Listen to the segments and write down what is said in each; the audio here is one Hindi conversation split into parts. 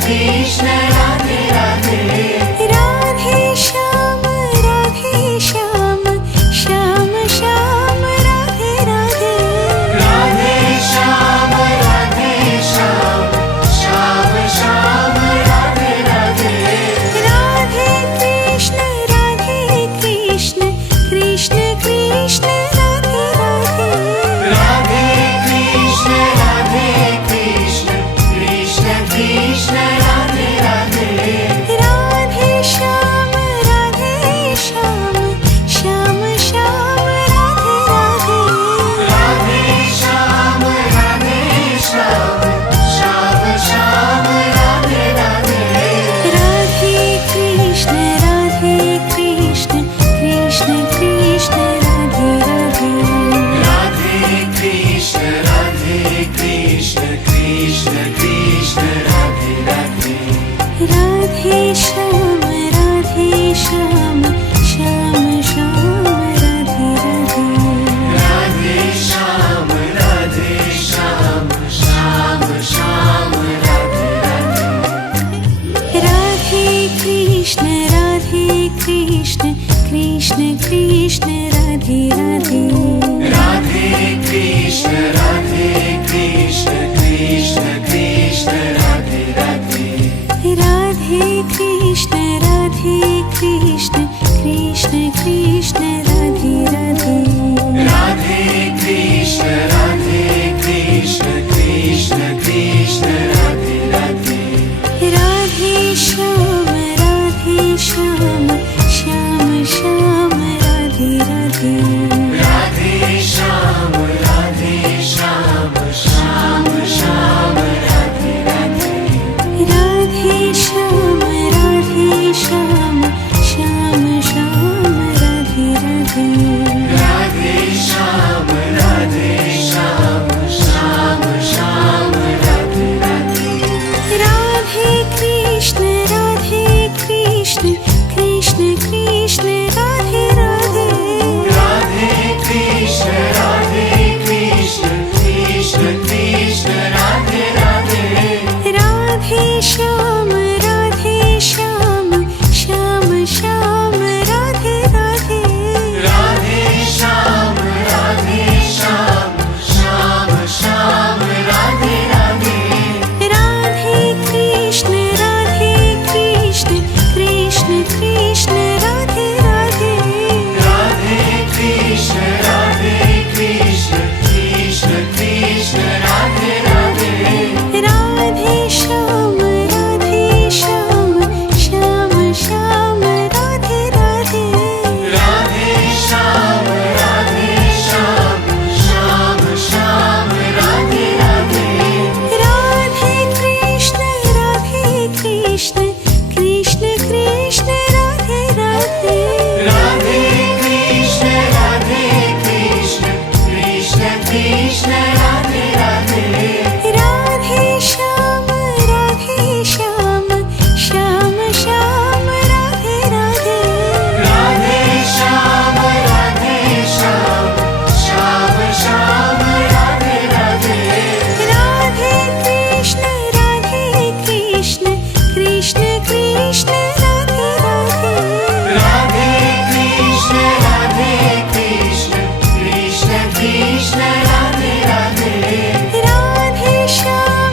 कृष्ण राधे राधे। राधे श्याम श्याम, श्याम श्याम राधे राधे। राधे श्याम श्याम, श्याम श्याम राधे राधे। राधे कृष्ण कृष्ण, कृष्ण कृष्ण राधे राधे। राधे कृष्ण कृष्ण, कृष्ण कृष्ण राधे राधे। राधे श्याम श्याम, श्याम श्याम राधे राधे। राधे श्याम श्याम, श्याम श्याम राधे राधे। राधे कृष्ण कृष्ण, कृष्ण कृष्ण राधे राधे। राधे कृष्ण कृष्ण, कृष्ण कृष्ण राधे राधे। राधे श्याम श्याम, श्याम श्याम राधे राधे। राधे श्याम श्याम, श्याम राधे राधे। राधे कृष्ण कृष्ण, कृष्ण कृष्ण राधे राधे। राधे कृष्ण कृष्ण, कृष्ण कृष्ण राधे राधे। राधे कृष्ण कृष्ण, कृष्ण कृष्ण राधे राधे। राधे कृष्ण कृष्ण, कृष्ण कृष्ण राधे राधे। राधे श्याम श्याम, श्याम श्याम राधे राधे। राधे श्याम श्याम, श्याम श्याम राधे राधे। राधे श्याम श्याम, श्याम श्याम राधे राधे। राधे श्याम श्याम, श्याम राधे राधे। राधे कृष्ण कृष्ण, कृष्ण कृष्ण राधे राधे। राधे कृष्ण कृष्ण, कृष्ण कृष्ण राधे राधे। राधे श्याम श्याम, श्याम श्याम राधे राधे। राधे श्याम श्याम, श्याम राधे राधे। राधे कृष्ण कृष्ण, कृष्ण कृष्ण राधे राधे। राधे कृष्ण कृष्ण, कृष्ण कृष्ण राधे राधे। राधे श्याम श्याम, श्याम श्याम राधे राधे। राधे श्याम श्याम, श्याम राधे राधे। राधे कृष्ण कृष्ण, कृष्ण कृष्ण राधे राधे। राधे कृष्ण कृष्ण, कृष्ण कृष्ण राधे राधे। राधे श्याम श्याम, श्याम श्याम राधे राधे। राधे श्याम श्याम, श्याम राधे राधे। राधे कृष्ण कृष्ण, कृष्ण कृष्ण राधे राधे। राधे कृष्ण कृष्ण, कृष्ण कृष्ण राधे राधे। राधे श्याम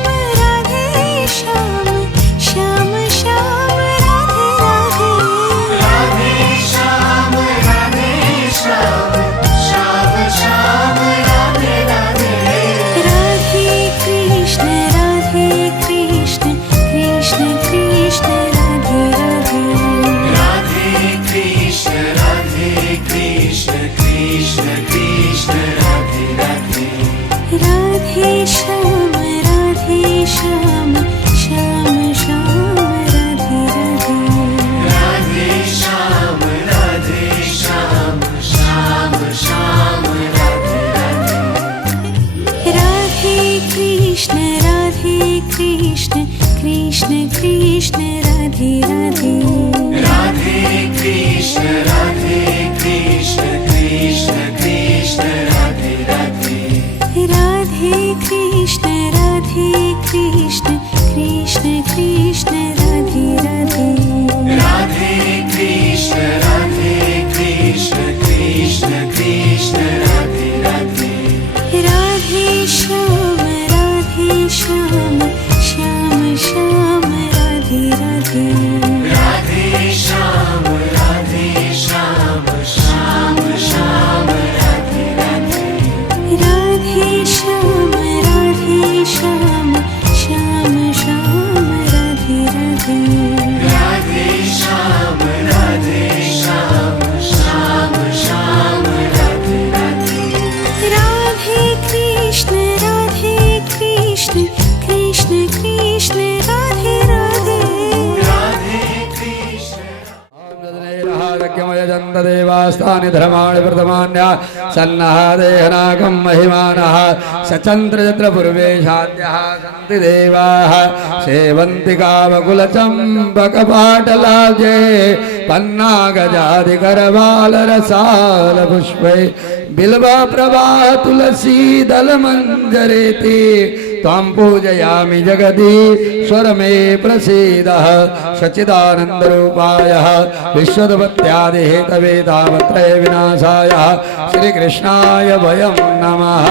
श्याम, श्याम श्याम राधे राधे। राधे श्याम श्याम, श्याम राधे राधे। राधे कृष्ण कृष्ण, कृष्ण कृष्ण राधे राधे। राधे कृष्ण कृष्ण, कृष्ण कृष्ण राधे राधे। राधे श्याम श्याम, श्याम श्याम राधे राधे। राधे श्याम श्याम, श्याम राधे राधे। राधे कृष्ण कृष्ण, कृष्ण कृष्ण राधे राधे। राधे कृष्ण कृष्ण, कृष्ण कृष्ण राधे राधे। राधे कृष्ण कृष्ण, कृष्ण कृष्ण देवास्तानि धर्माणि प्रथमान्या सन्नः देहनागं महिमानः सचन्द्रजत्र पूर्वेशाद्यः सन्ति देवाः सेवन्ति कामकुलचम्बकपाटलाब्जे पन्नागजादिकरवालरसालपुष्पै बिल्वप्रवाह तुलसीदलमञ्जरेति त्वां पूजयामि जगदीश्वर मे प्रसीदः सच्चिदानन्दरूपाय विश्वोत्पत्त्यादिहेतवे तावत्रय विनाशाय श्रीकृष्णाय वयं नमः।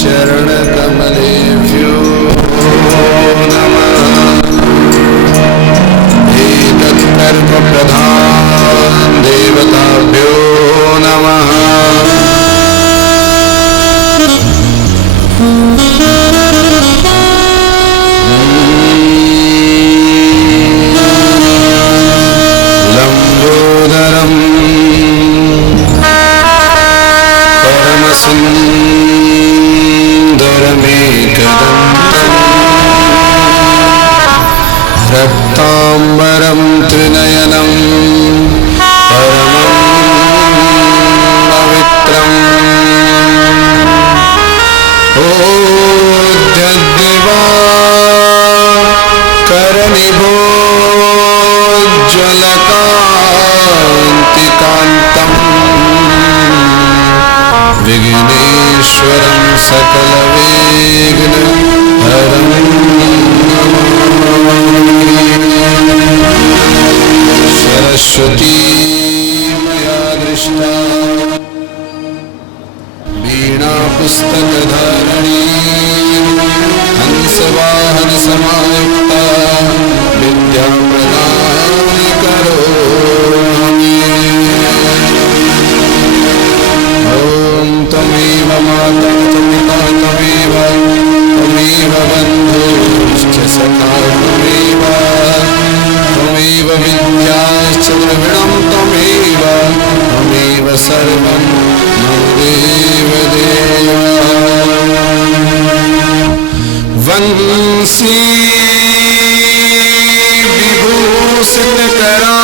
चरणकमलेभ्यो नमः। एतत्कर्मप्रधान देवताभ्यो नमः। लम्बोदरं परमसुन्दरमेकदन्तम् रक्ताम्बरं त्रिनयनं परमं पवित्रम् ओद्यद्दिवा करनिभोज्ज्वलकान्तिकान्तम् विघ्नेश्वरं सकलविघ्नहरं सरस्वती मया दृष्टा वीणापुस्तकधारिणी हंसवाहनसमायुक्ता विद्यां प्रदानं करोमि। त्वमेव माता त्वमिता त्वमेव बन्धुश्च सखा त्वमेव विद्याश्च द्रविणं त्वमेव सर्वं मम देवदेव। वंशी विभूषितकरा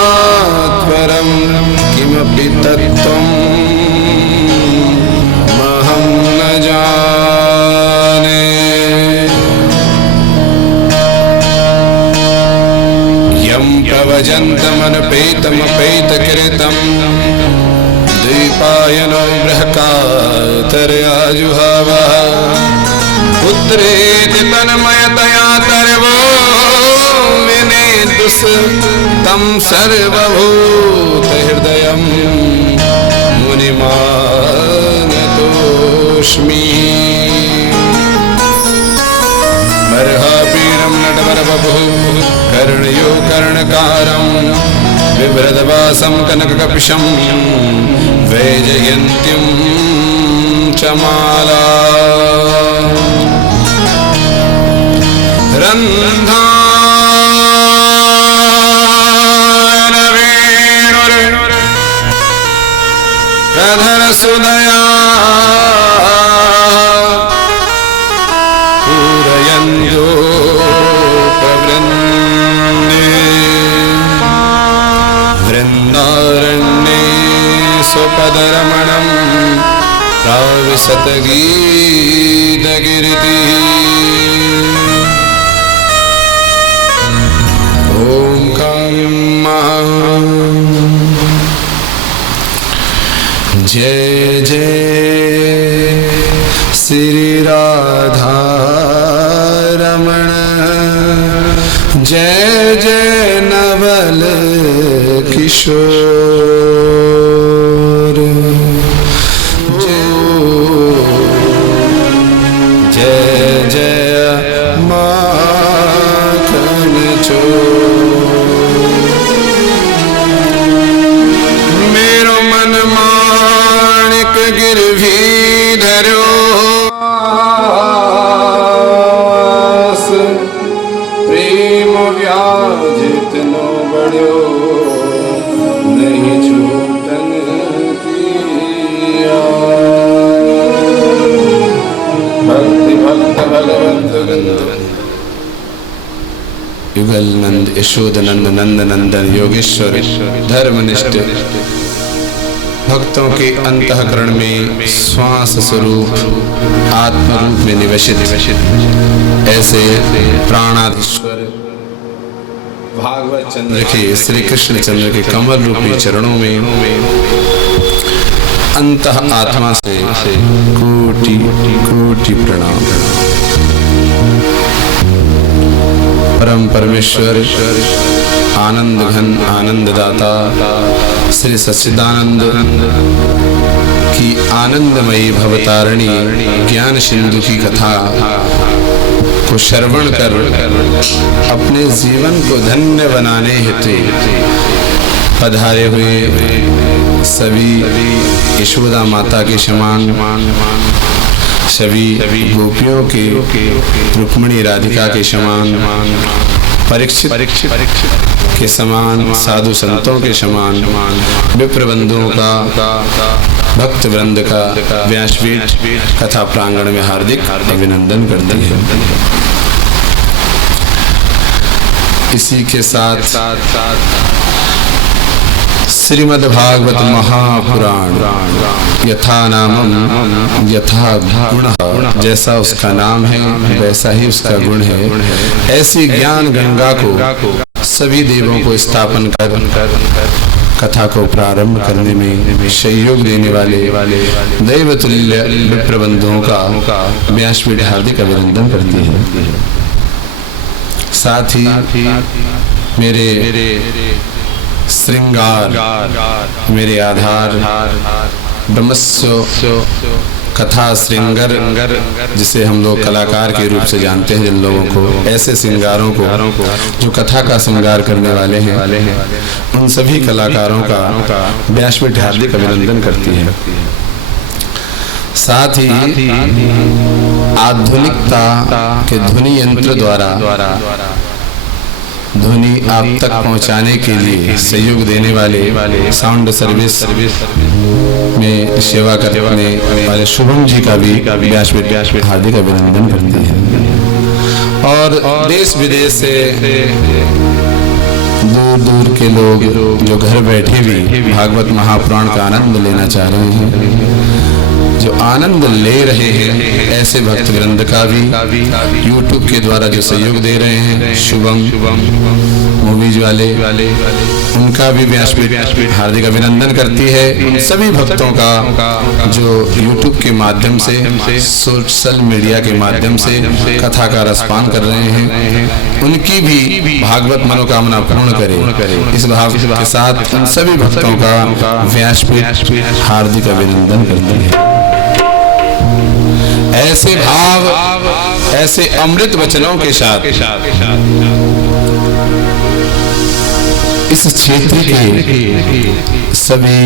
कृष्णात्वरं किमपि तत्त्वं महं न जाने। यं प्रवजन्तमनुपेतमपेतकृतं द्वैपायनो बृहकातर्याजुहाव पुत्रेति तन्मयतया तर्वो तं सर्वभूतहृदयं मुनिमानतोऽस्मि। बर्हापीडं नटवरवपुः कर्णयो कर्णकारं बिभ्रदवासं कनककपिशं वैजयन्तीं च माला रन्धा सुदया पूरयन्तो प्रवृन्ने वृन्दारण्ये स्वपदरमणं प्राविशतगीतगिरितिः नमः। जय जय श्री राधा रमण, जय जय नवल किशोर, जय जय माखन चोर। मेरो मन माणिक गिरवी धरो, प्रेम व्याजित नो बड़ो, नहीं छूटन किया। भक्ति भक्त भगवंत युगल नंद यशोदनंद नंद नंदन योगेश्वर धर्मनिष्ठ भक्तों के अंतःकरण में श्वास स्वरूप आत्म रूप में निवेशित ऐसे प्राणाधीश्वर भागवत चंद्र के श्री कृष्ण चंद्र के कमल रूपी चरणों में अंतः आत्मा से कोटि कोटि प्रणाम। परम परमेश्वर आनंद घन आनंद दाता श्री सच्चिदानंद की आनंदमयी भवतारिणी ज्ञान सिंधु की कथा को श्रवण कर अपने जीवन को धन्य बनाने हेतु पधारे हुए सभी यशोदा माता के समान सभी गोपियों के रुक्मिणी राधिका के समान परीक्षित के समान साधु संतों के समान विप्र बंधुओं का भक्त वृंद का व्यासपीठ कथा प्रांगण में हार्दिक अभिनंदन करते हैं। इसी के साथ श्रीमद् भागवत महापुराण यथा नामम यथा गुणः, जैसा उसका नाम है वैसा ही उसका गुण है। ऐसी ज्ञान गंगा को सभी देवों को स्थापन कर कथा को प्रारंभ करने में सहयोग देने वाले दैवतुल्य विप्र बंधुओं का व्यासपीठ हार्दिक अभिनंदन करती है। साथ ही मेरे श्रृंगार मेरे आधार ब्रह्मस्व कथा श्रृंगार, जिसे हम लोग कलाकार के रूप से जानते हैं, जिन लोगों को ऐसे श्रृंगारों को जो कथा का श्रृंगार करने वाले हैं, उन सभी कलाकारों का व्यासपीठ हार्दिक अभिनंदन करती है। साथ ही आधुनिकता के ध्वनि यंत्र द्वारा ध्वनि आप तक पहुंचाने के लिए सहयोग देने वाले साउंड सर्विस में सेवा करने वाले शुभम जी का भी व्यासपीठ हार्दिक अभिनंदन करती है। और देश विदेश से दूर दूर के लोग जो घर बैठे भी भागवत महापुराण का आनंद लेना चाह रहे हैं, जो आनंद ले रहे हैं, ऐसे भक्त वृंद का भी YouTube के द्वारा जो सहयोग दे रहे हैं, शुभम मूवीज वाले, उनका भी व्यासपीठ हार्दिक अभिनंदन करती है। उन सभी भक्तों का जो YouTube के माध्यम से, सोशल मीडिया के माध्यम से कथा का रसपान कर रहे हैं, उनकी भी भागवत मनोकामना पूर्ण करे, इस भाव के साथ उन सभी भक्तों का व्यासपीठ हार्दिक अभिनंदन करती है। ऐसे भाव, ऐसे अमृत वचनों के साथ इस क्षेत्र के सभी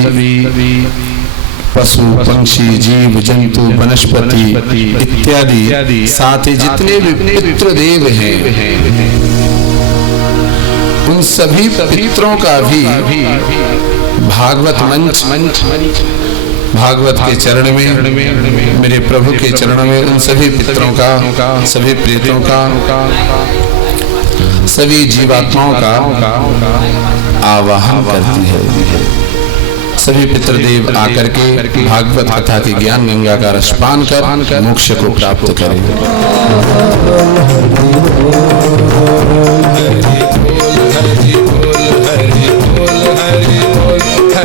पशु पक्षी जीव जंतु वनस्पति इत्यादि साथ ही जितने भी पितृ देव हैं, उन सभी पितरों का भी भागवत मंच भागवत के चरण में, मेरे प्रभु के चरणों में उन सभी पितरों का, सभी प्रेतों का, सभी जीवात्माओं का आवाहन करती है। सभी पितृदेव आकर के भागवत कथा की ज्ञान गंगा का रसपान कर मोक्ष को प्राप्त करें। हरि बोल हरि बोल हरि बोल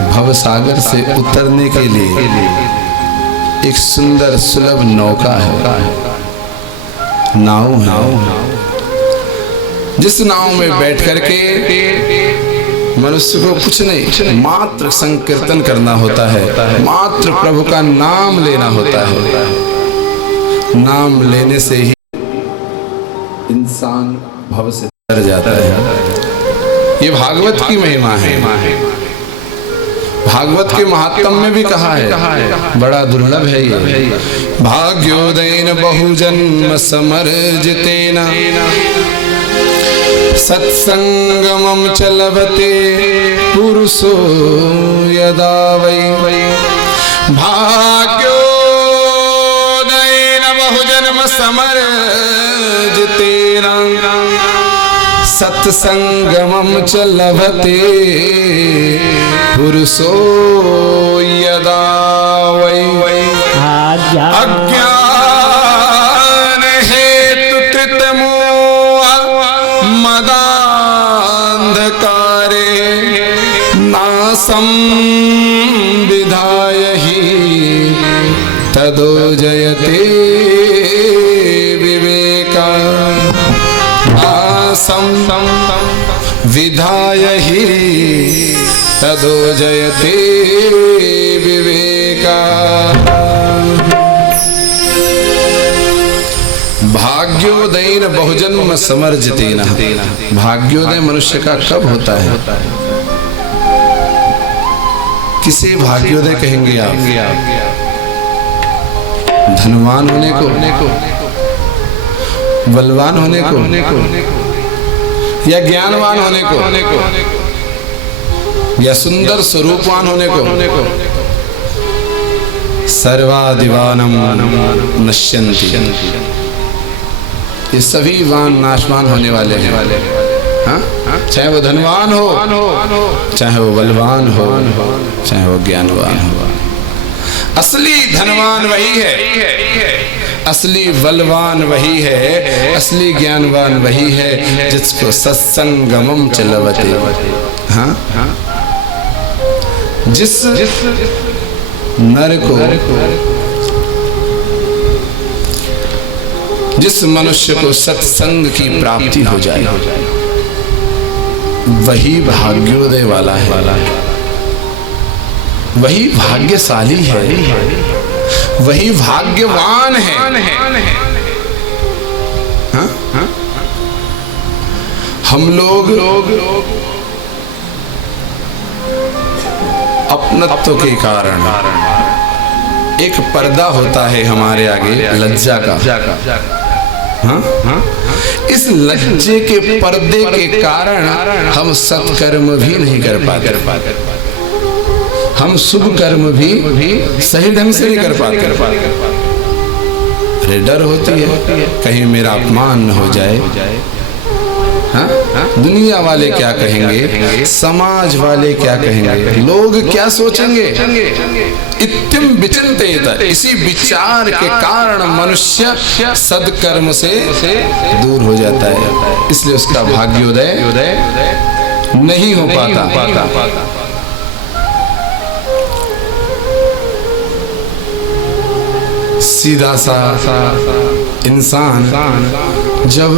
भवसागर से उतरने के लिए एक सुंदर सुलभ नौका है, नाव है। जिस नाव में बैठ करके मनुष्य को कुछ नहीं, मात्र संकीर्तन करना होता है, मात्र प्रभु का नाम लेना होता है। नाम लेने से ही इंसान भव से तर जाता है। ये भागवत की महिमा है। भागवत के महात्म में भी कहा है, बड़ा दुर्लभ है ये। भाग्योदयन बहुजन्म समर्जितेन सत्संगमं च लभते पुरुषो यदा वै। भाग्योदयन बहुजन्म समर्जितेन सत्संगमं च लभते पुरुषो यदा वै। अज्ञान हेतु कृतमोह मदान्धकारे नासं विधाय हि तदो जयते विवेका। विधाय हि तदो जयते विवेका। भाग्योदयन बहुजन्म समर्जितेन। भाग्योदय मनुष्य का कब होता है? किसे भाग्योदय कहेंगे आप? धनवान होने को, बलवान होने को, या ज्ञानवान होने को, या सुंदर स्वरूपवान होने को? सर्वादिवानम नश्यन्ति। ये सभी वान नाशवान होने वाले हैं। हाँ? चाहे वो धनवान हो, चाहे वो बलवान हो, चाहे वो ज्ञानवान हो। असली धनवान वही है, असली बलवान वही है, असली ज्ञानवान वही है जिसको सत्संगमं च लभते। हाँ? जिस नर को, जिस मनुष्य को सत्संग की प्राप्ति हो जाए वही भाग्योदय वाला है, वही भाग्यशाली है, वही भाग्यवान है। हाँ? हम लोग अपनत्व के कारण एक पर्दा होता है हमारे आगे, लज्जा का। हाँ? इस लज्जे के पर्दे के कारण हम सत्कर्म भी नहीं कर पाते, हम शुभ कर्म भी सही ढंग से नहीं कर पाते। अरे डर होती है कहीं मेरा अपमान न हो जाए। हाँ? दुनिया वाले क्या कहेंगे, समाज वाले क्या कहेंगे, लोग क्या सोचेंगे। इत्थम विचिंतेत। इसी विचार के कारण मनुष्य सद्कर्म से दूर हो जाता है, इसलिए उसका भाग्योदय नहीं हो पाता। सीधा सा इंसान जब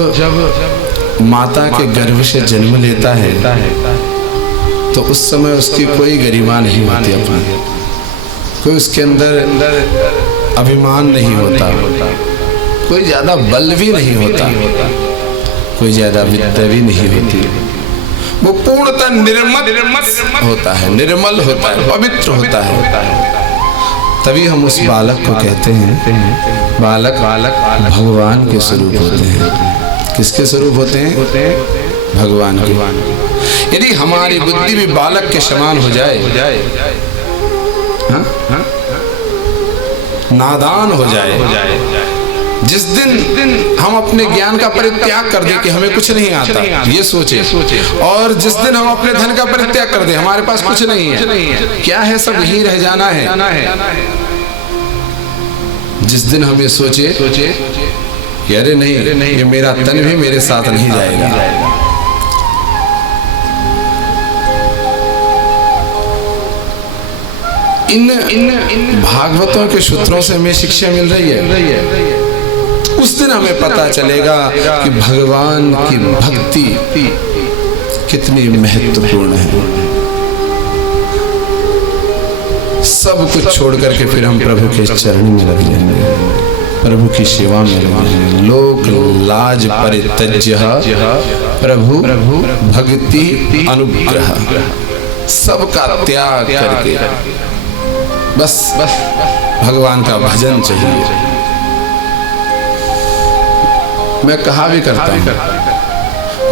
माता के गर्भ से जन्म लेता है तो उस समय उसकी कोई गरिमा नहीं होती, अपनी कोई उसके अंदर अभिमान नहीं होता, कोई ज्यादा बल भी नहीं होता, कोई ज्यादा विद्या भी नहीं होती। वो पूर्णतः निर्मल होता है, निर्मल होता है, पवित्र होता है। तभी हम उस बालक को कहते हैं बालक भगवान के स्वरूप होते हैं। किसके स्वरूप होते हैं? भगवान के। यदि हमारी बुद्धि भी बालक के समान हो जाए, नादान हो जाए, जिस दिन हम अपने ज्ञान का परित्याग कर दें कि हमें कुछ नहीं आता, ये सोचे, और जिस दिन हम अपने धन का परित्याग कर दें हमारे पास कुछ नहीं है, क्या है, सब यहीं रह जाना है। जिस दिन हम ये सोचे कि अरे नहीं, ये मेरा तन भी मेरे साथ नहीं जाएगा, इन भागवतों के सूत्रों से हमें शिक्षा मिल रही है। उस दिन हमें पता चलेगा कि भगवान की भक्ति कितनी महत्वपूर्ण है। सब कुछ छोड़ करके फिर हम प्रभु के चरण में लग जाएंगे, प्रभु की सेवा में लग जाएंगे। लोक लाज परित्यज्य प्रभु भक्ति अनुग्रह, सबका त्याग करके बस भगवान का भजन चाहिए। मैं कहा भी करता हूँ,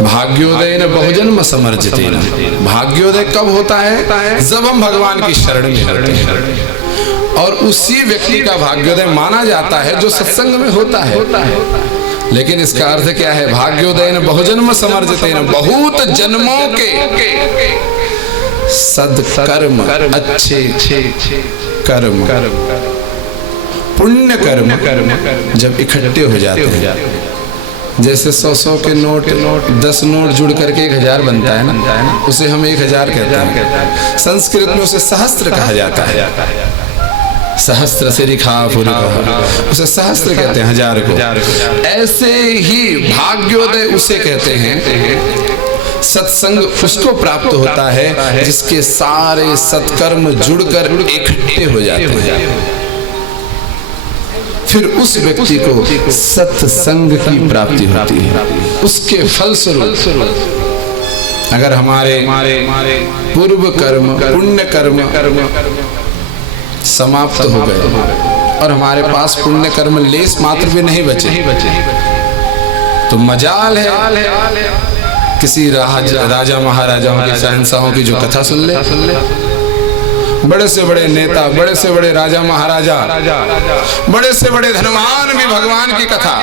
भाग्योदय न बहुजन्म समर्जिते न। भाग्योदय कब होता है? जब हम भगवान की शरण में होते हैं। और उसी व्यक्ति का भाग्योदय माना जाता है जो सत्संग में होता है। लेकिन इसका अर्थ क्या है? भाग्योदय न बहुजन्म समर्जिते न, बहुत जन्मों के सदकर्म, अच्छे कर्म, पुण्य कर्म जब इकट्ठे हो जाते हैं, जैसे 100 के नोट 10 नोट जुड़ करके 1000 बनता है ना, उसे हम 1000 कहते हैं। संस्कृत में उसे सहस्त्र कहा जाता है। सहस्त्र से लिखा उसे सहस्त्र कहते हैं, 1000 को। ऐसे ही भाग्योदय उसे कहते हैं, सत्संग उसको प्राप्त होता है जिसके सारे सत्कर्म जुड़कर इकट्ठे हो जाते हैं। फिर उस व्यक्ति को सत्संग की प्राप्ति होती है। उसके फलस्वरूप अगर हमारे पूर्व कर्म, पुण्य कर्म समाप्त हो गए और हमारे पास पुण्य कर्म लेस मात्र भी नहीं बचे, तो मजाल है किसी राजा महाराजाओं की, शहंशाहों की जो कथा सुन ले। बड़े से बड़े नेता, बड़े से बड़े राजा महाराजा, बड़े से बड़े धनवान भी भगवान की कथा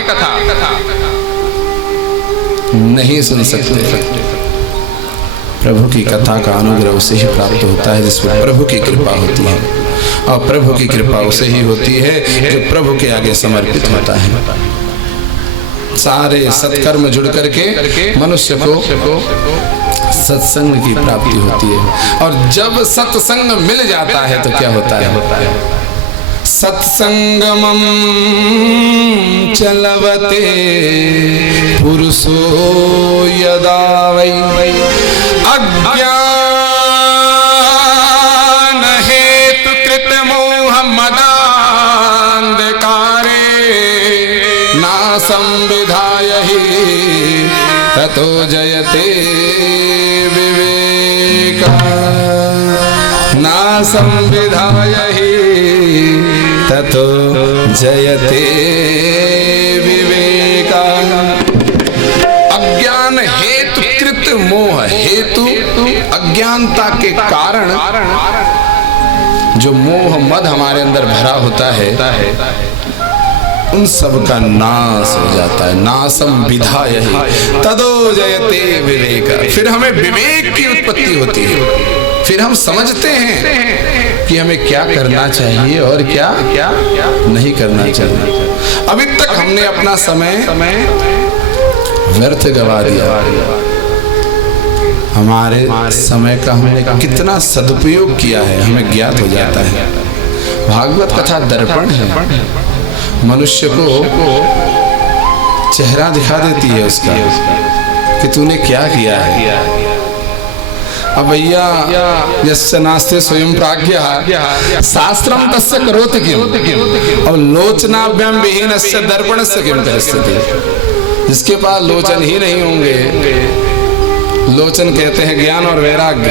नहीं सुन सकते। प्रभु की कथा का अनुग्रह उसे ही प्राप्त होता है जिस पर प्रभु की कृपा होती है, और प्रभु की कृपा उसे ही होती है जो प्रभु के आगे समर्पित होता है। सारे सत्कर्म जुड़ करके मनुष्य को सत्संग की प्राप्ति होती है। और जब सत्संग मिल जाता है तो क्या होता है? सत्संगमं चलवते पुरुषो यदा वै अज्ञान हेतु कृत मोह मदान्धकारे ना संविधाय हि ततो जयते विवेका, ना संविधाय हि ततो जयते विवेका। अज्ञान हेतु कृत मोह, हेतु अज्ञानता के कारण जो मोह मद हमारे अंदर भरा होता है, उन सब का नाश हो जाता है। नासम विधाय तदो जयते विवेक। फिर हमें विवेक की उत्पत्ति होती है। फिर हम समझते हैं कि हमें क्या करना चाहिए और क्या नहीं करना चाहिए। अभी तक हमने अपना समय व्यर्थ गवा दिया। हमारे समय का हमने कितना सदुपयोग किया है हमें ज्ञात हो जाता है। भागवत कथा दर्पण है, मनुष्य को चेहरा दिखा देती है उसका कि तूने क्या किया है। अब भैया यस्य नास्ते स्वयं प्राज्ञः शास्त्रम तस्य करोति किम, और लोचनाभ्याम विहीनस्य दर्पणस्य किम करिष्यति। जिसके पास लोचन ही नहीं होंगे, लोचन कहते हैं ज्ञान और वैराग्य।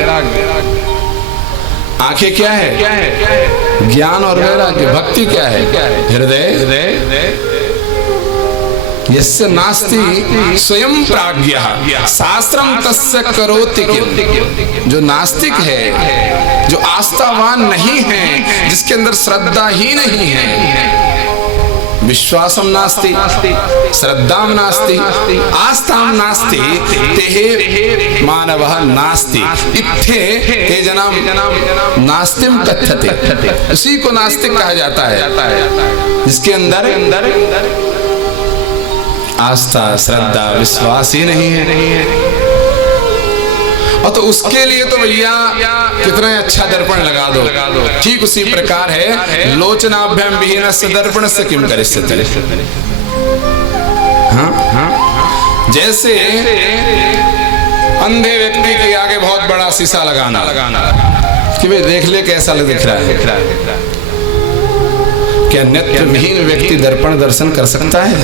आंखें क्या है? ज्ञान और वैराग्य। भक्ति क्या है? हृदय। यस्य नास्ति स्वयं प्राज्ञः शास्त्रम तस्य करोति किम। जो नास्तिक है, जो आस्थावान नहीं है, जिसके अंदर श्रद्धा ही नहीं है, विश्वासम नास्ति, श्रद्धाम नास्ति, आस्थाम नास्ति, तेहे मानवः नास्ति, इत्थे ते जनाम नास्तिम कथ्यते। उसी को नास्तिक कहा जाता है जिसके अंदर आस्था, श्रद्धा, विश्वास ही नहीं है। और तो उसके लिए तो भैया कितना अच्छा दर्पण लगा दो। ठीक उसी प्रकार है लोचनाभ्याम विहीनस्य दर्पणस्य किम करिष्यति। हाँ? जैसे अंधे व्यक्ति के आगे बहुत बड़ा शीशा लगाना कि भाई देख ले कैसा दिख रहा है। क्या नेत्र विहीन व्यक्ति दर्पण दर्शन कर सकता है?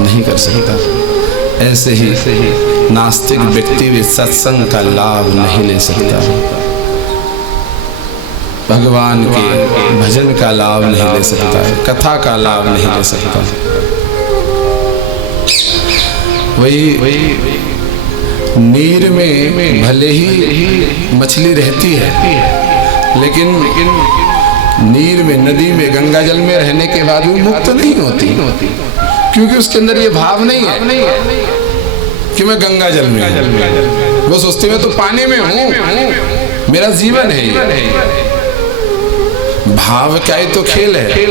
नहीं कर सकता। ऐसे ही नास्तिक व्यक्ति भी सत्संग का लाभ नहीं ले सकता, भगवान के भजन का लाभ नहीं ले सकता, कथा का लाभ नहीं ले सकता। वही नीर में भले ही मछली रहती है, लेकिन नीर में, नदी में, गंगा जल में रहने के बाद भी मुक्त नहीं होती, क्योंकि उसके अंदर ये भाव नहीं है कि मैं गंगा जल में हूं। वो सोचती मैं तो पानी में हूं, मेरा जीवन है ये। भाव का ही तो खेल है।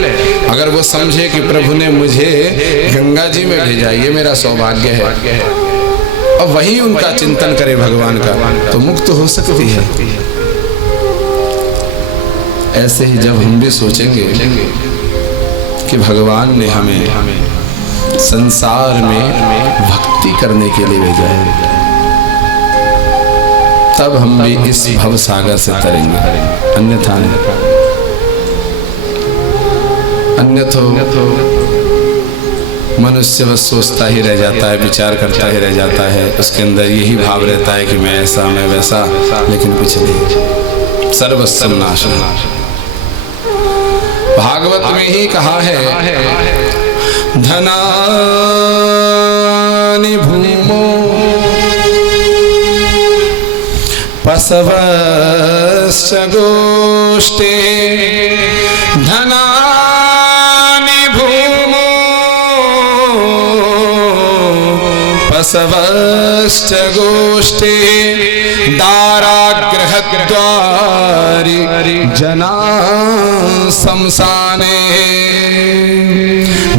अगर वो समझे कि प्रभु ने मुझे गंगा जी में भेजा, ये मेरा सौभाग्य है, और वही उनका चिंतन करे भगवान का, तो मुक्त हो सकती है। ऐसे ही जब हम भी सोचेंगे कि भगवान ने हमें संसार में भक्ति करने के लिए भेजा है, तब हम भी इस भव सागर से तरेंगे, अन्यथा मनुष्य बस सोचता ही रह जाता है, विचार करता ही रह जाता है, उसके अंदर यही भाव रहता है कि मैं ऐसा, मैं वैसा, लेकिन कुछ नहीं। सर्वस्व नाश। भागवत में ही कहा है धनानि भूमो पशवश्च गोष्ठे। धनानि भूमो पशवश्च गोष्ठे। दारागृहद्वारि जना शमशाने।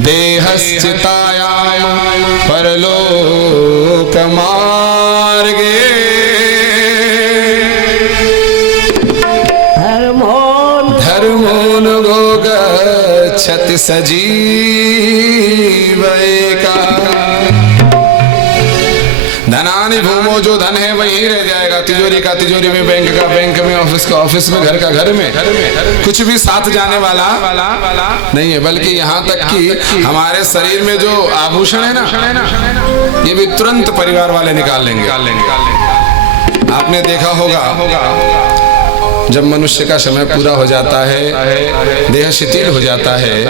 देहश्चितायां परलोकमार्गे। धर्मोऽनुगो गच्छति सजीव एका। धनानि भूमो, जो धन है वही रह जाएगा, तिजोरी का तिजोरी में, बैंक का बैंक में, ऑफिस का ऑफिस में, घर का घर में, कुछ भी साथ जाने वाला नहीं है। बल्कि यहाँ तक कि हमारे शरीर में जो आभूषण है ना, ये भी तुरंत परिवार वाले निकाल लेंगे। आपने देखा होगा जब मनुष्य का समय पूरा हो जाता है, देह शिथिल हो जाता है,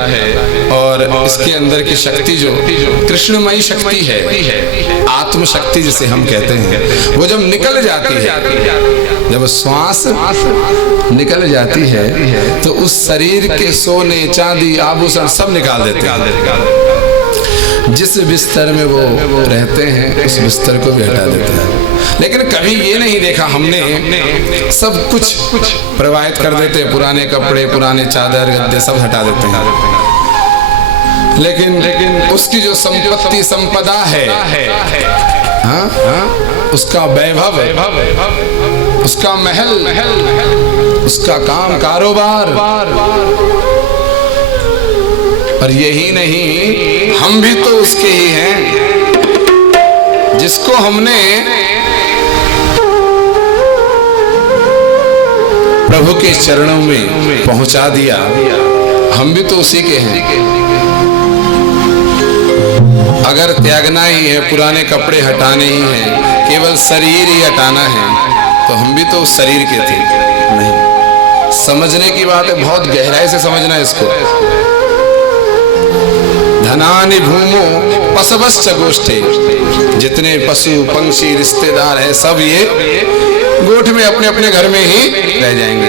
और इसके अंदर की शक्ति जो कृष्णमयी शक्ति है, आत्म शक्ति जिसे हम कहते हैं, वो जब निकल जाती है, जब श्वास निकल जाती है, तो उस शरीर के सोने चांदी आभूषण सब निकाल देते हैं। जिस बिस्तर में वो रहते हैं, उस बिस्तर को भी हटा देते हैं। लेकिन कभी ये नहीं देखा हमने, सब कुछ प्रवाहित कर देते हैं, पुराने कपड़े, पुराने चादर, गद्दे सब हटा देते हैं। लेकिन उसकी जो संपत्ति संपदा है, उसका वैभव, उसका महल, उसका काम कारोबार, और यही नहीं, हम भी तो उसके ही हैं, जिसको हमने प्रभु के चरणों में पहुंचा दिया, हम भी तो उसी के हैं। अगर त्यागना ही है, पुराने कपड़े हटाने ही हैं, केवल शरीर ही हटाना है, तो हम भी तो उस शरीर के थे। नहीं, समझने की बात है, बहुत गहराई से समझना है इसको। धनानि भूमो पशवश्च गोष्ठे। जितने पशु पंक्षी रिश्तेदार हैं, सब ये गोठ में अपने अपने घर में ही रह जाएंगे।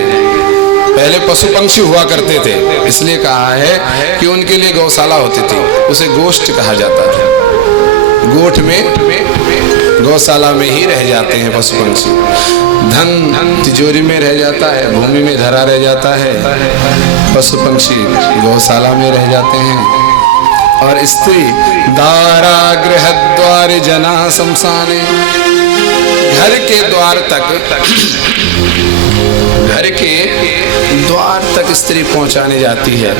पहले पशु पंक्षी हुआ करते थे, इसलिए कहा है कि उनके लिए गौशाला होती थी, उसे गोष्ठ कहा जाता था। गोठ में, गौशाला में ही रह जाते हैं पशु पंक्षी। धन तिजोरी में रह जाता है, भूमि में धरा रह जाता है, पशु पंक्षी गौशाला में रह जाते हैं। और स्त्री दारागृहद्वारि जना शमशाने। घर के द्वार तक स्त्री पहुंचाने जाती है,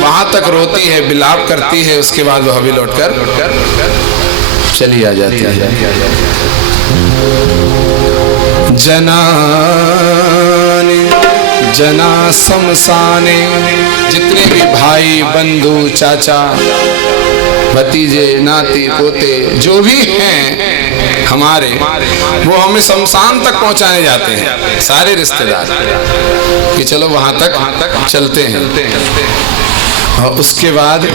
वहां तक रोती है, विलाप करती है, उसके बाद वह भी लौटकर चली आ जाती है। जनाने जना शमशाने, जितने भी भाई बंधु चाचा भतीजे नाती पोते जो भी हैं हमारे, वो हमें शमशान तक पहुंचाने जाते हैं, सारे रिश्तेदार, कि चलो वहां तक चलते हैं। और उसके बाद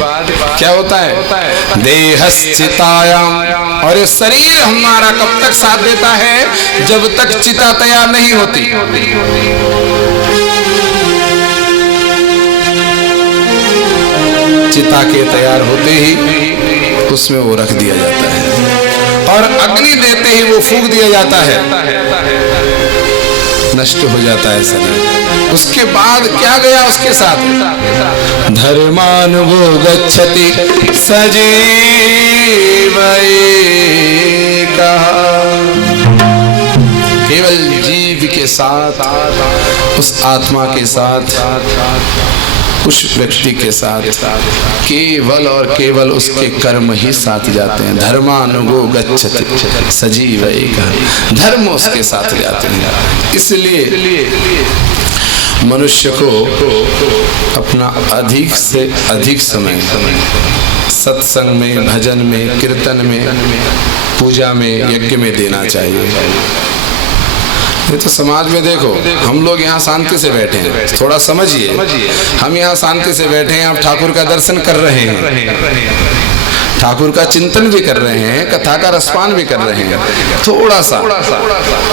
क्या होता है? देहश्चितायाम, और ये शरीर हमारा कब तक साथ देता है? जब तक चिता तैयार नहीं होती। चिता के तैयार होते ही उसमें वो रख दिया जाता है, और अग्नि देते ही वो फूंक दिया जाता है, नष्ट हो जाता है शरीर। उसके बाद क्या गया उसके साथ? धर्मान वो गच्छति सजीवैका, केवल जीव के साथ, उस आत्मा के साथ, उस व्यक्ति के साथ केवल और केवल उसके कर्म ही साथ जाते हैं। धर्मानुगो गच्छति सजीवैका, धर्म उसके साथ जाते हैं। इसलिए मनुष्य को अपना अधिक से अधिक समय सत्संग में, भजन में, कीर्तन में, पूजा में, यज्ञ में देना चाहिए। ये तो समाज में देखो, हम लोग यहाँ शांति से बैठे हैं, थोड़ा समझिए, हम यहाँ शांति से बैठे हैं, आप ठाकुर का दर्शन कर रहे हैं, ठाकुर का चिंतन भी कर रहे हैं, कथा का रसपान भी कर रहे हैं। थोड़ा सा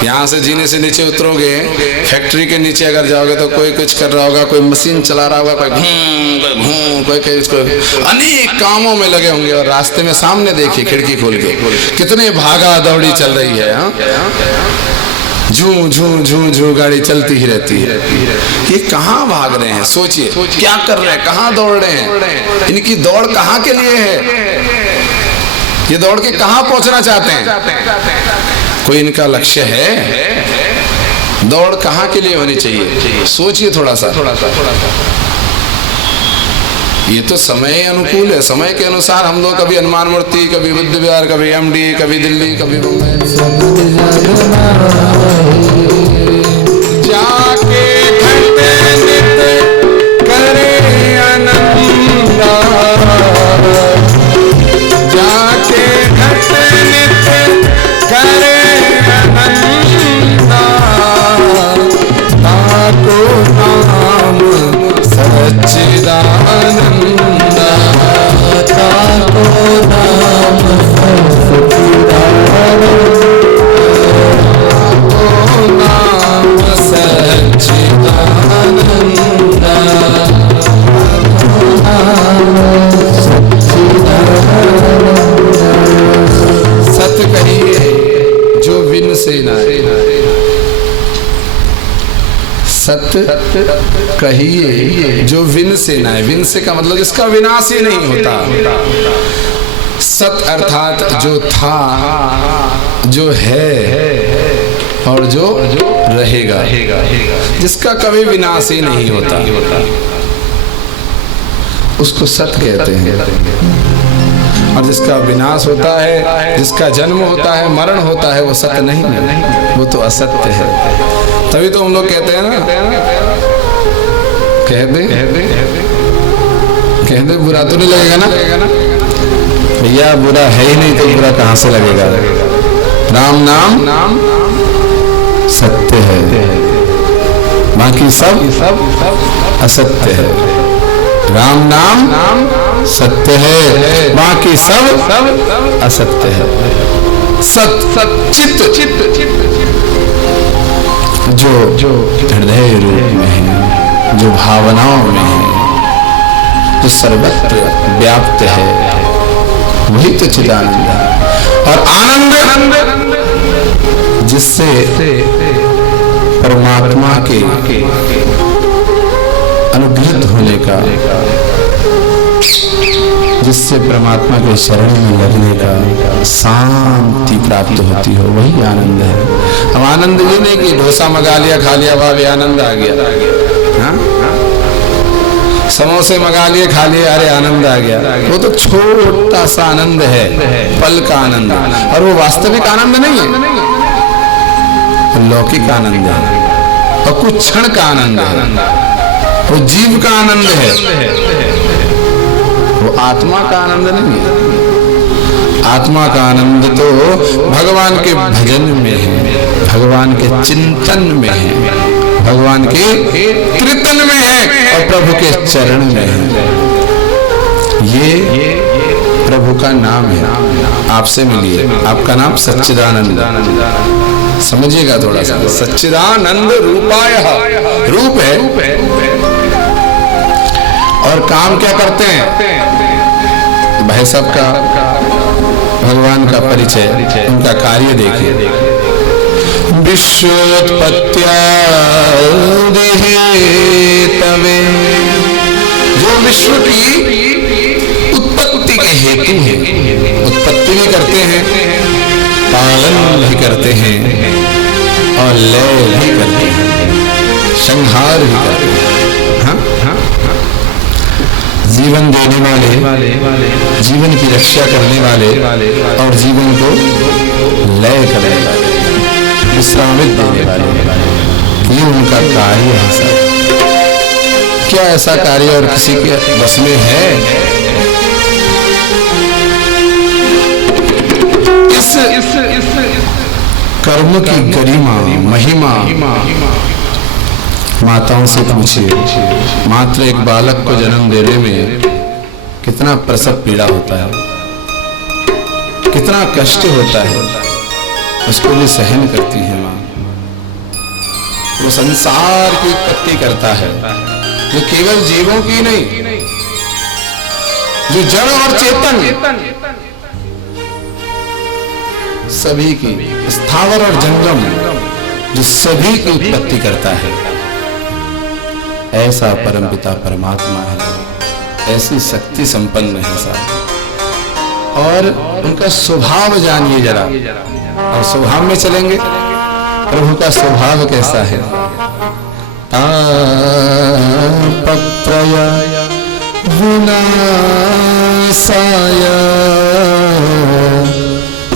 यहाँ से जीने से नीचे उतरोगे, फैक्ट्री के नीचे अगर जाओगे तो कोई कुछ कर रहा होगा, कोई मशीन चला रहा होगा, कोई अनेक कामों में लगे होंगे, और रास्ते में सामने देखिए खिड़की खोल के कितने भागा दौड़ी चल रही है। झू झू झू झू गाड़ी चलती ही रहती है। ये कहाँ भाग रहे हैं? सोचिए, क्या कर रहे हैं, कहाँ दौड़ रहे हैं? इनकी दौड़ कहाँ के लिए है? ये दौड़ के कहाँ पहुंचना चाहते हैं? कोई इनका लक्ष्य है? दौड़ कहाँ के लिए होनी चाहिए? सोचिए थोड़ा सा। ये तो समय अनुकूल है, समय के अनुसार हम लोग कभी हनुमान मूर्ति, कभी बुद्ध विहार, कभी एमडी, कभी दिल्ली, कभी बम्बई, जाके घंटे नित करे आनंदा, जाके घंटे नित करे आनंदा, ताको नाम सच्चिदानंदा, ताको नाम सच्चिदानंदा, सत्य कहिए जो विन से नाए, सत्य कहिए जो विन से नाए। विन से का मतलब जिसका विनाश ही नहीं होता। सत अर्थात जो था, जो है और जो रहेगा, जिसका कभी विनाश ही नहीं होता, उसको सत्य कहते हैं। और जिसका विनाश होता है, जिसका जन्म होता है, मरण होता है, वो सत्य नहीं है, वो तो असत्य है। तभी तो हम लोग कहते हैं ना, कह दे बुरा तो नहीं लगेगा ना भैया, बुरा है ही नहीं तो बुरा कहाँ से लगेगा? राम नाम सत्य है, बाकी सब असत्य है। राम नाम सत्य है, बाकी सब असत्य है। सत चित्त जो हृदय रूप में है, जो भावनाओं में है, जो सर्वत्र व्याप्त है, वही तो चिदानंद है। और आनंद जिससे परमात्मा के अनुग्रहित होने का, जिससे परमात्मा के शरण में लगने का शांति प्राप्त होती हो, वही आनंद है। अब आनंद ये नहीं कि डोसा मंगा लिया, खा लिया, वाह भी आनंद आ गया, हाँ? समोसे मंगा लिए, खा लिए, अरे आनंद आ गया। वो तो छोटा सा आनंद है, पल का आनंद, और वो वास्तविक आनंद नहीं है, लौकिक आनंद है, और कुछ क्षण का आनंद है, वो जीव का आनंद है, वो आत्मा का आनंद नहीं है। आत्मा का आनंद तो भगवान के भजन में है, भगवान के चिंतन में है, भगवान के कीर्तन में है, और प्रभु के चरण में है। ये प्रभु का नाम है। आपसे मिलिए, आपका नाम सच्चिदानंद, समझिएगा थोड़ा सा। सच्चिदानंद रूपाय, रूप है, और काम क्या करते हैं भाई साहब का, भगवान का परिचय, उनका कार्य देखिए। विश्वोत्पत्त्या तवे, जो विश्व की उत्पत्ति के हेतु हैं, उत्पत्ति भी करते हैं, पालन भी करते हैं, और लय भी करते हैं, संहार भी करते हैं, हाँ? जीवन देने वाले, जीवन की रक्षा करने वाले, और जीवन को लय करने वाले, विश्रामित देने वाले, ये उनका कार्य है सर। क्या ऐसा कार्य और किसी के बस में है? इस कर्म की गरिमा, महिमा माताओं से पूछिए। मात्र एक बालक को जन्म देने में कितना प्रसव पीड़ा होता है, कितना कष्ट होता है, उसको भी सहन करती है माँ। वो संसार की उत्पत्ति करता है, जो केवल जीवों की नहीं, जो जड़ और चेतन सभी की, स्थावर और जंगम, जो सभी की उत्पत्ति करता है। ऐसा परमपिता परमात्मा है, ऐसी शक्ति संपन्न है साहब। और उनका स्वभाव जानिए जरा, और स्वभाव में चलेंगे। प्रभु का स्वभाव कैसा है? तापत्रय विनाशाय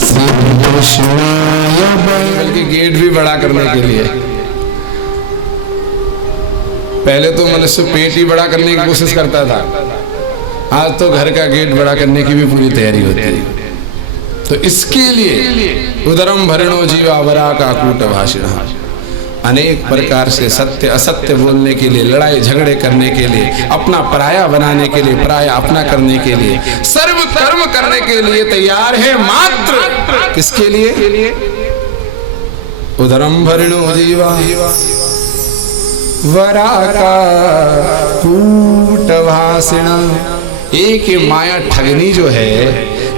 श्रीकृष्णाय, बल्कि गेट भी बड़ा करने के लिए। पहले तो मनुष्य पेट ही बड़ा करने की कोशिश करता था, आज तो घर का गेट बड़ा करने की भी पूरी तैयारी होती है। तो इसके लिए उदरम भरणो जीवावरा का कूट भाषण, अनेक प्रकार से सत्य असत्य बोलने के लिए, लड़ाई झगड़े करने के लिए, अपना पराया बनाने के लिए, पराया अपना करने के लिए, सर्व कर्म करने के लिए तैयार है। मात्र किसके लिए? उदरम भरणो जीवा वरा का कूट भाषण। एक ये माया ठगनी जो है,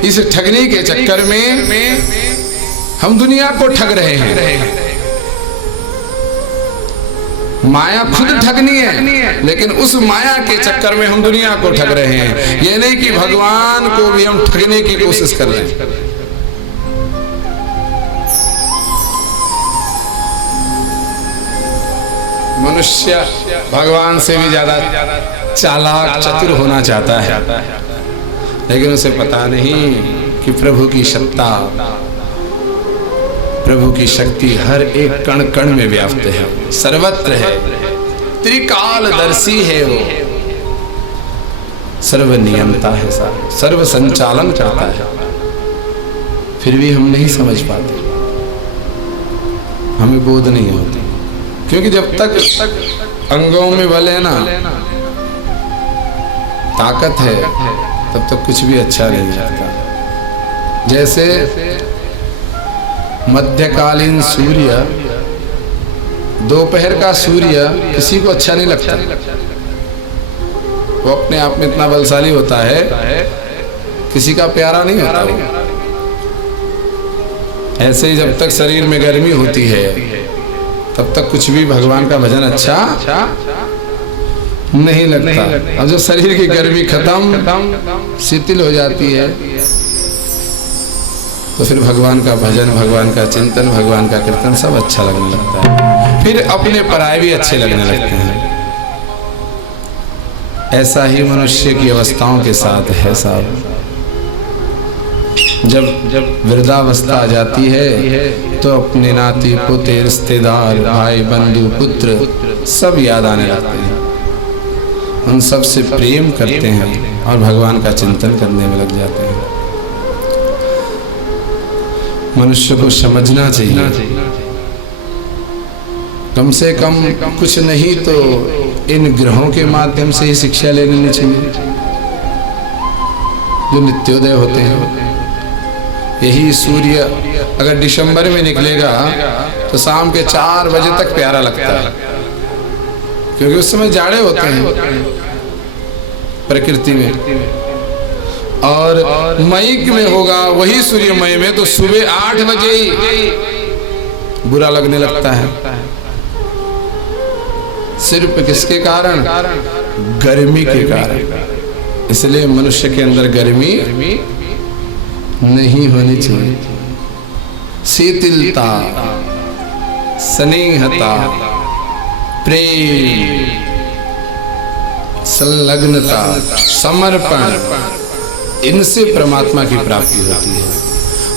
इस ठगनी के चक्कर में हम दुनिया को ठग रहे हैं। माया खुद ठगनी है, लेकिन उस माया के चक्कर में हम दुनिया को ठग रहे हैं। ये नहीं कि भगवान को भी हम ठगने की कोशिश कर रहे हैं। मनुष्य भगवान से भी ज्यादा चालाक चतुर होना चाहता है, लेकिन उसे पता नहीं कि प्रभु की सत्ता, प्रभु की शक्ति हर एक कण कण में व्याप्त है, सर्वत्र है, त्रिकालदर्शी है। वो सर्व नियंता है, सर्व संचालन करता है। फिर भी हम नहीं समझ पाते, हमें बोध नहीं होती, क्योंकि जब तक अंगों में बल है ना, ताकत है, तब तक कुछ भी अच्छा नहीं लगता। जैसे मध्यकालीन सूर्य, दोपहर का सूर्य किसी को अच्छा नहीं लगता, वो अपने आप में इतना बलशाली होता है, किसी का प्यारा नहीं होता वो। ऐसे ही जब तक शरीर में गर्मी होती है, तब तक कुछ भी भगवान का भजन अच्छा नहीं लगता। अब जब शरीर की गर्मी खत्म, शिथिल हो जाती है, तो फिर भगवान का भजन, भगवान का चिंतन, भगवान का कीर्तन सब अच्छा लगने लगता है। फिर अपने पराये भी अच्छे लगने लगते हैं। ऐसा ही मनुष्य की अवस्थाओं के साथ है साहब। जब वृद्धावस्था आ जाती है तो अपने नाती पोते, रिश्तेदार, भाई बंधु, पुत्र सब याद आने लगते हैं। उन सब से प्रेम करते हैं और भगवान का चिंतन करने में लग जाते हैं। मनुष्य को समझना चाहिए, कम से कम कुछ नहीं तो इन ग्रहों के माध्यम से ही शिक्षा ले लेनी चाहिए जो नित्योदय होते हैं। यही सूर्य अगर दिसंबर में निकलेगा तो शाम के 4 बजे तक प्यारा लगता है, क्योंकि उस समय जाड़े होते हैं प्रकृति में। और मई में होगा वही सूर्य मई में, तो सुबह 8 बजे ही बुरा लगने लगता है। सिर्फ किसके कारण? गर्मी के कारण। इसलिए मनुष्य के अंदर गर्मी नहीं होनी चाहिए। शीतलता, स्नेहता, प्रेम, संलग्नता, समर्पण, इनसे परमात्मा की प्राप्ति होती है।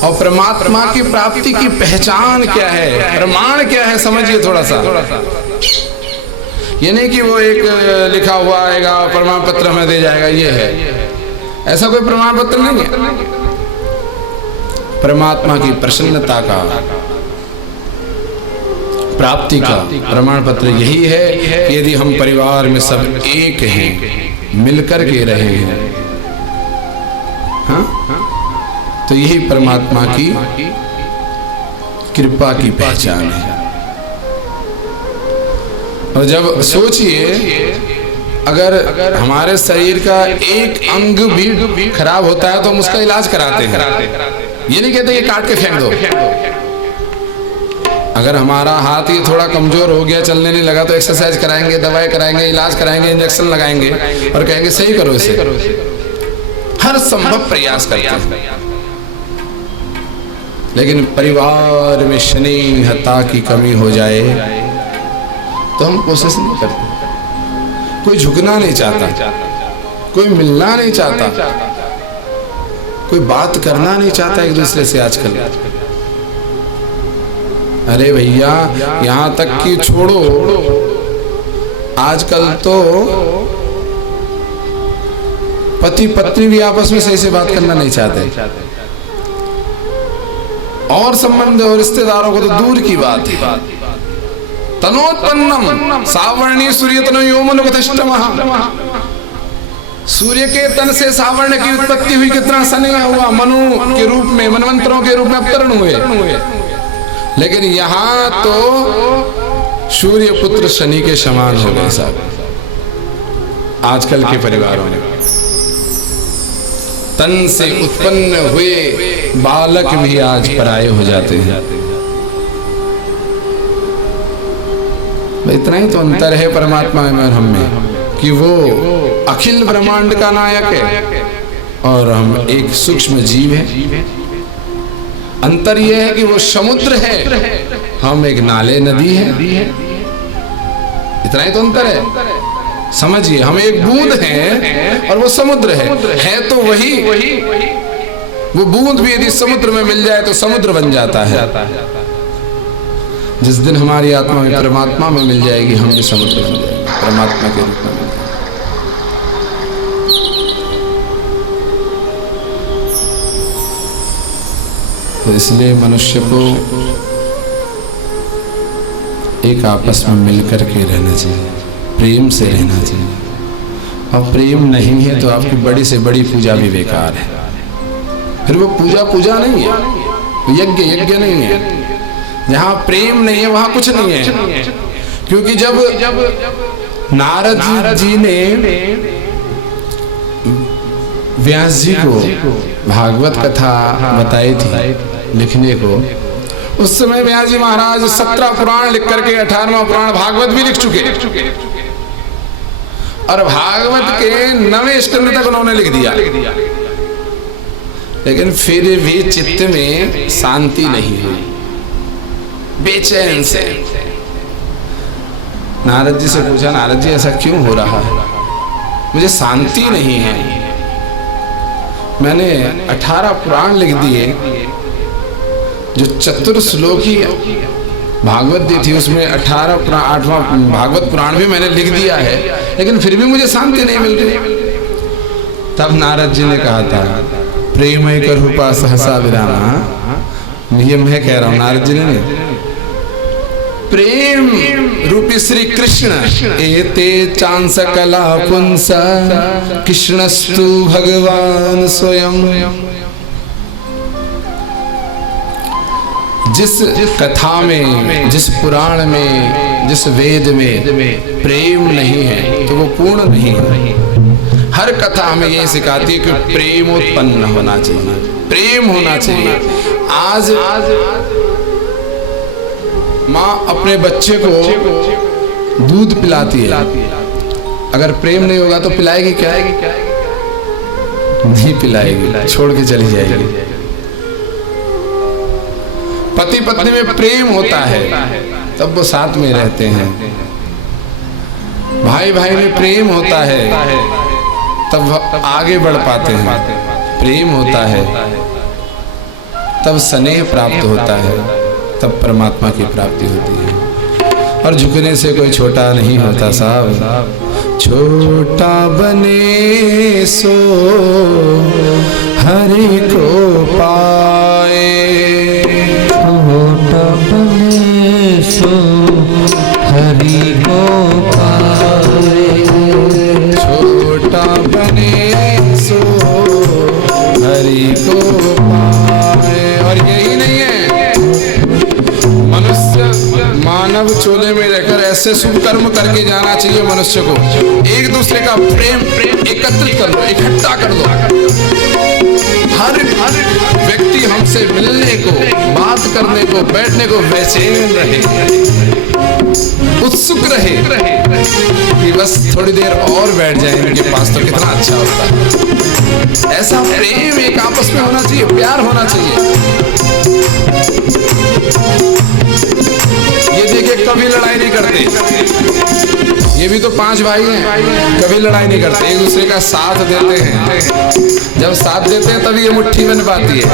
और परमात्मा की प्राप्ति की पहचान क्या है, प्रमाण क्या है, समझिए थोड़ा सा। ये नहीं कि वो एक लिखा हुआ आएगा प्रमाण पत्र हमें दे जाएगा, ये है, ऐसा कोई प्रमाण पत्र नहीं है। परमात्मा की प्रसन्नता का, प्राप्ति का प्रमाण पत्र यही है कि यदि हम परिवार में सब एक हैं, मिलकर के रहे हैं, हाँ? तो यही परमात्मा की कृपा की पहचान है। और जब सोचिए, अगर हमारे शरीर का एक अंग भी खराब होता है तो हम उसका इलाज कराते हैं। ये नहीं कहते ये काट के फेंक दो। अगर हमारा हाथ ही थोड़ा कमजोर हो गया, चलने नहीं लगा, तो एक्सरसाइज कराएंगे, दवाई कराएंगे, इलाज कराएंगे, इंजेक्शन लगाएंगे और कहेंगे सही करो इसे। हर संभव प्रयास करते हैं। लेकिन परिवार में स्नेहता की कमी हो जाए तो हम कोशिश नहीं करते। कोई झुकना नहीं चाहता, कोई मिलना नहीं चाहता, कोई बात करना नहीं चाहता एक दूसरे से आजकल। अरे भैया, यहां तक कि छोड़ो, आजकल तो पति पत्नी भी आपस में सही से बात करना नहीं चाहते, और संबंध और रिश्तेदारों को तो दूर की बात है। तनोत्पन्नम सावर्णी सूर्य तनो योमनुगतष्टमः। सूर्य के तन से सावर्ण की उत्पत्ति हुई, कितना स्नेह हुआ, मनु के रूप में, मनवंतरों के रूप में अवतरण हुए। लेकिन यहाँ तो सूर्य पुत्र शनि के समान हो गए साहब आजकल के परिवारों में। तन से उत्पन्न हुए बालक भी आज पराये हो जाते हैं। इतना ही तो अंतर है परमात्मा में और हम में, कि वो अखिल ब्रह्मांड का नायक है और हम एक सूक्ष्म जीव हैं। अंतर यह है कि वो समुद्र है, हम एक नाले नदी है। इतना ही तो अंतर है। समझिए, हम एक बूंद हैं और वो समुद्र है तो वही। वो बूंद भी यदि समुद्र में मिल जाए तो समुद्र बन जाता है। जिस दिन हमारी आत्मा में परमात्मा में मिल जाएगी, हम भी समुद्र बन जाएंगे, परमात्मा के रूप में मिल जाएंगे। तो इसलिए मनुष्य को एक आपस में मिलकर के रहना चाहिए, प्रेम से रहना चाहिए। और प्रेम नहीं है तो आपकी बड़ी से बड़ी पूजा भी बेकार है। फिर वो पूजा नहीं है, यज्ञ नहीं है। जहाँ प्रेम नहीं है वहाँ कुछ नहीं है। क्योंकि जब नारद जी ने व्यास जी को भागवत कथा बताई थी लिखने को, उस समय व्यास जी महाराज 17 पुराण लिख करके 18वां पुराण भागवत भी लिख चुके। और भागवत के 9वें स्कंद तक उन्होंने लिख दिया, लेकिन फिर भी चित्त में शांति नहीं हुई, बेचैन से। नारद जी से पूछा, नारद जी ऐसा क्यों हो रहा है? मुझे शांति नहीं है। मैंने 18 पुराण लिख दिए, जो चतुर्श्लोकी भागवत दी थी उसमें 8वां भागवत पुराण भी मैंने लिख दिया है, लेकिन फिर भी मुझे शांति नहीं मिल रही। तब नारद जी ने कहा था, प्रेम करूपा सहसा विरामा। ये मैं कह रहा हूं, नारद जी ने नहीं। प्रेम रूपी श्री कृष्ण एते चांस कला पुंस कृष्णस्तु भगवान स्वयं। जिस कथा में, जिस पुराण में, जिस वेद में प्रेम नहीं है तो वो पूर्ण नहीं है। हर कथा हमें ये सिखाती है कि प्रेम उत्पन्न होना चाहिए, प्रेम होना चाहिए। आज माँ अपने बच्चे को दूध पिलाती है, अगर प्रेम नहीं होगा तो पिलाएगी क्या? नहीं पिलाएगी, छोड़ के चली जाएगी। पति पत्नी में प्रेम होता है तब वो साथ में रहते हैं। भाई भाई में प्रेम होता है तब आगे बढ़ पाते हैं। प्रेम होता है तब स्नेह प्राप्त होता है, तब परमात्मा की प्राप्ति होती है। और झुकने से कोई छोटा नहीं होता साहब। छोटा बने सो हरि को पाए, छोटा बने सो हरि को पाए, छोटा बने सो हरि को पाए। और यही नहीं है, मनुष्य मानव चोले में रहकर ऐसे शुभ कर्म करके जाना चाहिए मनुष्य को। एक दूसरे का प्रेम एकत्रित कर लो, इकट्ठा कर लो। हर व्यक्ति हमसे मिलने को, बात करने को, बैठने को बेचैन रहे, उत्सुक रहे कि बस थोड़ी देर और बैठ जाए इनके पास तो कितना अच्छा होता है। ऐसा प्रेम एक आपस में होना चाहिए, प्यार होना चाहिए। ये देखिए कभी लड़ाई नहीं करते, ये भी तो 5 भाई हैं, कभी लड़ाई नहीं करते, एक दूसरे का साथ देते हैं। जब साथ देते हैं तभी ये मुट्ठी बन पाती है,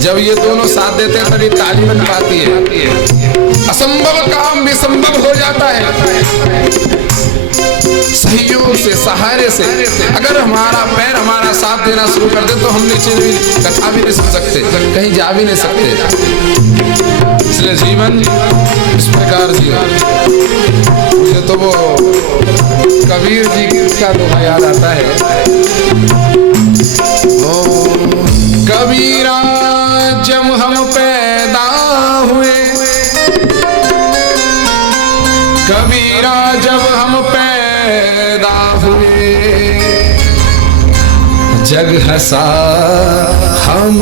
जब ये दोनों साथ देते हैं तभी ताली बन पाती है। असंभव काम भी संभव हो जाता है सहयोग से, सहारे से। अगर हमारा पैर हमारा साथ देना शुरू कर दे तो हम नीचे भी कथा भी नहीं सुन सकते, कहीं जा भी नहीं सकते। इसलिए जीवन इस प्रकार जियो। मुझे तो वो कबीर जी का दोहा याद आता है, ओ कबीरा जब हम पैदा हुए, कबीरा जब हम पैदा हुए, जग हंसा हम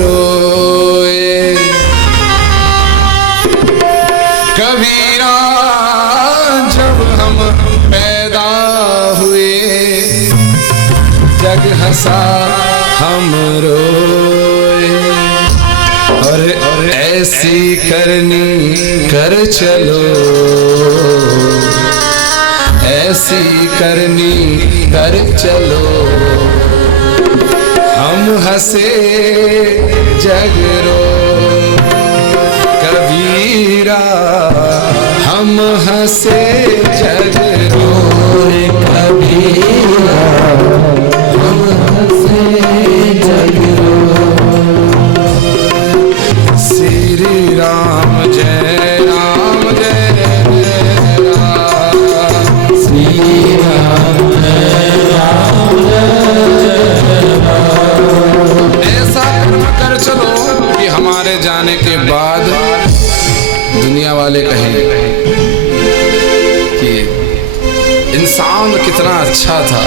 रोए। कबीरा जब हम पैदा हुए, जग हंसा हम रोए। और ऐसी करनी कर चलो, ऐसी करनी कर चलो, हम हंसे जग रो। कबीरा हम हंसे जग रो, कबीरा हम हंसे जग रो। श्री राम जय राम जय राम, श्री राम जय राम जय राम। ऐसा कर्म कर चलो कि हमारे जाने के बाद दुनिया वाले कहें कि इंसान कितना अच्छा था,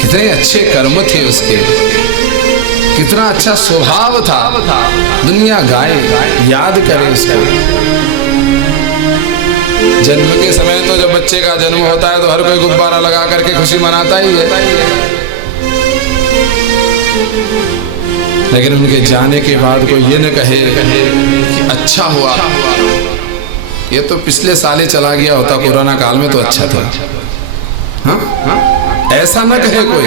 कितने अच्छे कर्म थे उसके, कितना अच्छा स्वभाव था। दुनिया गाए, याद करे उसको। जन्म के समय तो जब बच्चे का जन्म होता है तो हर कोई गुब्बारा लगा करके खुशी मनाता ही है, लेकिन उनके जाने के बाद कोई ये न कहे कि अच्छा हुआ, ये तो पिछले साल ही चला गया होता, कोरोना काल में तो अच्छा था। हाँ? ऐसा न कहे कोई,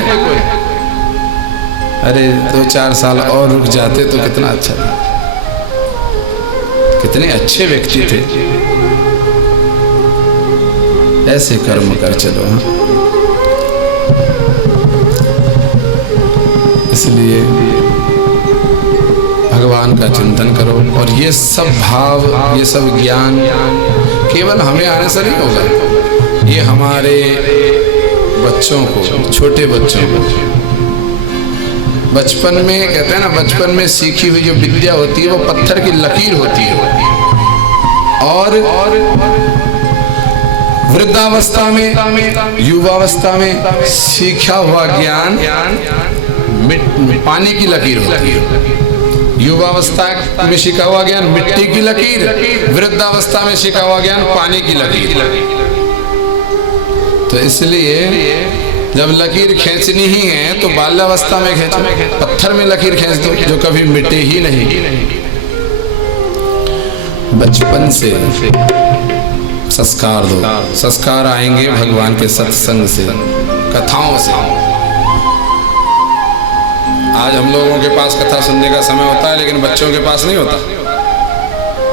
अरे 2-4 साल और रुक जाते तो कितना अच्छा था, कितने अच्छे व्यक्ति थे। ऐसे कर्म कर चलो। हाँ? इसलिए भगवान का चिंतन करो, और ये सब भाव, ये सब ज्ञान केवल हमें आने से नहीं होगा, ये हमारे बच्चों को, छोटे बच्चों को बचपन में, कहते हैं ना, बचपन में सीखी हुई जो विद्या होती है वो पत्थर की लकीर होती है, और वृद्धावस्था में, युवावस्था में सीखा हुआ ज्ञान पानी की लकीर होती है। युवावस्था में सीखा हुआ ज्ञान मिट्टी की लकीर, वृद्धावस्था में सीखा हुआ ज्ञान पानी की लकीर। तो इसलिए जब लकीर खींचनी ही है तो बाल्यावस्था में खींचो, पत्थर में लकीर खींच दो जो कभी मिटे ही नहीं। बचपन से संस्कार दो, संस्कार आएंगे भगवान के सत्संग से, कथाओं से। आज हम लोगों के पास कथा सुनने का समय होता है, लेकिन बच्चों के पास नहीं होता।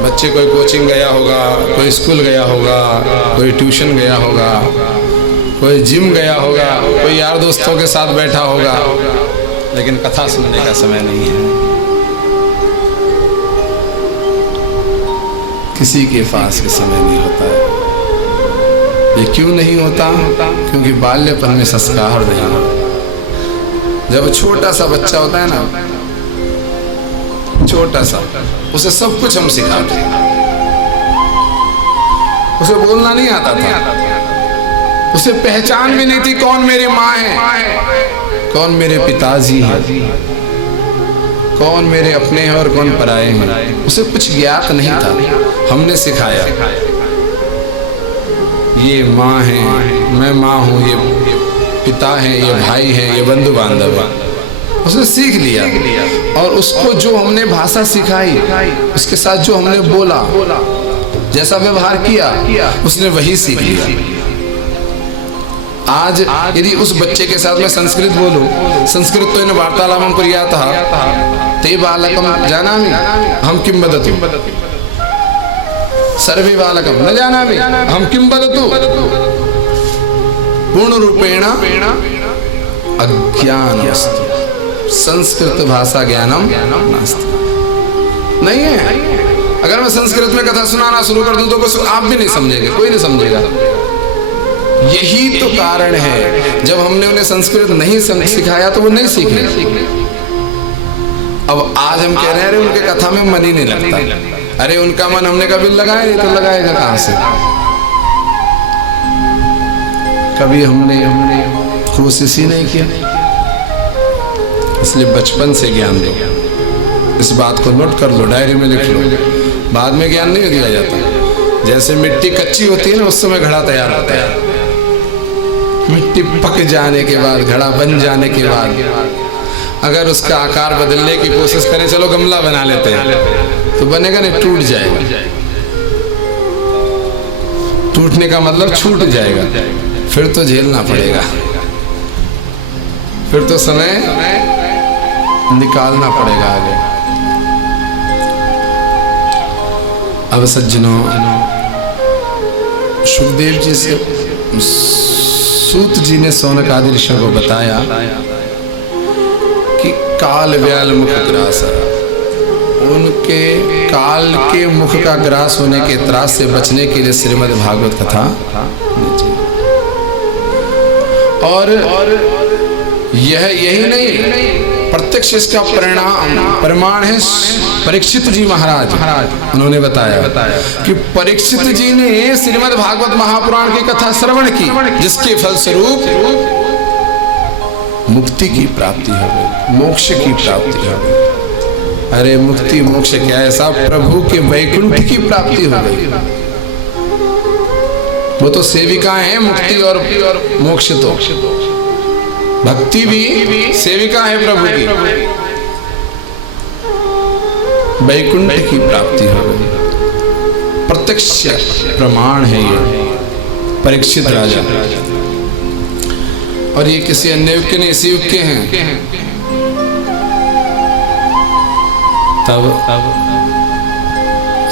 बच्चे कोई कोचिंग गया होगा, कोई स्कूल गया होगा, कोई ट्यूशन गया होगा, कोई जिम गया होगा, कोई यार दोस्तों के साथ बैठा होगा, लेकिन कथा सुनने का समय नहीं है। किसी के पास भी समय नहीं होता है। ये क्यों नहीं होता? क्योंकि बाल्यपन में संस्कार नहीं होता। जब छोटा सा बच्चा होता है ना, छोटा सा, उसे सब कुछ हम सिखाते हैं। उसे बोलना नहीं आता था, उसे पहचान भी नहीं थी कौन मेरी माँ है, कौन मेरे पिताजी हैं, कौन मेरे अपने हैं और कौन पराए हैं। उसे कुछ ज्ञात नहीं था, हमने सिखाया। ये माँ है, मैं माँ हूँ, ये पिता है, ये भाई है, ये बंधु बांधव है। उसने सीख लिया, और उसको जो हमने भाषा सिखाई, उसके साथ जो हमने बोला, जैसा व्यवहार किया, उसने वही सीख लिया। आज यदि उस बच्चे के साथ मैं संस्कृत बोलूं, संस्कृत तो इन वार्तालापं कुर्यातः ते बालकं जानामि हम किं वदतु, सर्वे बालकं न जानामि हम किं वदतु। पूर्ण रूपेण अज्ञान अस्ति, संस्कृत भाषा ज्ञानम नास्ति, नहीं है। अगर मैं संस्कृत में कथा सुनाना शुरू कर दूं तो कुछ आप भी नहीं समझेंगे, कोई नहीं समझेगा। यही तो कारण है, जब हमने उन्हें संस्कृत नहीं सिखाया तो वो नहीं सीखे। अब आज हम कह रहे हैं अरे उनके कथा में मन ही नहीं लगता। अरे उनका मन हमने कभी लगाया नहीं, तो लगाएगा कहां से? कभी हमने कोशिश ही नहीं किया। इसलिए बचपन से ज्ञान दो। इस बात को नोट कर लो, डायरी में लिख लो। बाद में ज्ञान नहीं दिया जाता। जैसे मिट्टी कच्ची होती है ना, उस समय घड़ा तैयार होता है। मिट्टी पक जाने के बाद, घड़ा बन जाने के बाद अगर उसका आकार बदलने की कोशिश करें, चलो गमला बना लेते हैं, तो बनेगा नहीं, टूट जाएगा। टूटने का मतलब छूट जाएगा, फिर तो झेलना पड़ेगा, फिर तो समय निकालना पड़ेगा आगे। अब सज्जनों, सुखदेव जी से सूत जी ने शौनक आदि ऋषियों को बताया कि काल व्याल मुख ग्रास, उनके काल के मुख का ग्रास होने के त्रास से बचने के लिए श्रीमद् भागवत कथा, और यही नहीं, प्रत्यक्ष इसका प्रमाण है परीक्षित जी महाराज। उन्होंने बताया कि परीक्षित जी ने श्रीमद् भागवत महापुराण की कथा श्रवण की, जिसके फलस्वरूप मुक्ति की प्राप्ति हो गई, मोक्ष की प्राप्ति हो गई। अरे मुक्ति मोक्ष क्या है साहब? प्रभु के वैकुंठ की प्राप्ति हो गई। वो तो सेविकाएं हैं मुक्ति और मोक्ष। तो भक्ति भी सेविका है प्रभु की, वैकुंठ की प्राप्ति हो गई। प्रत्यक्ष प्रमाण है ये परीक्षित राजा। और ये किसी अन्य युग के नहीं, इसी युग के हैं। तब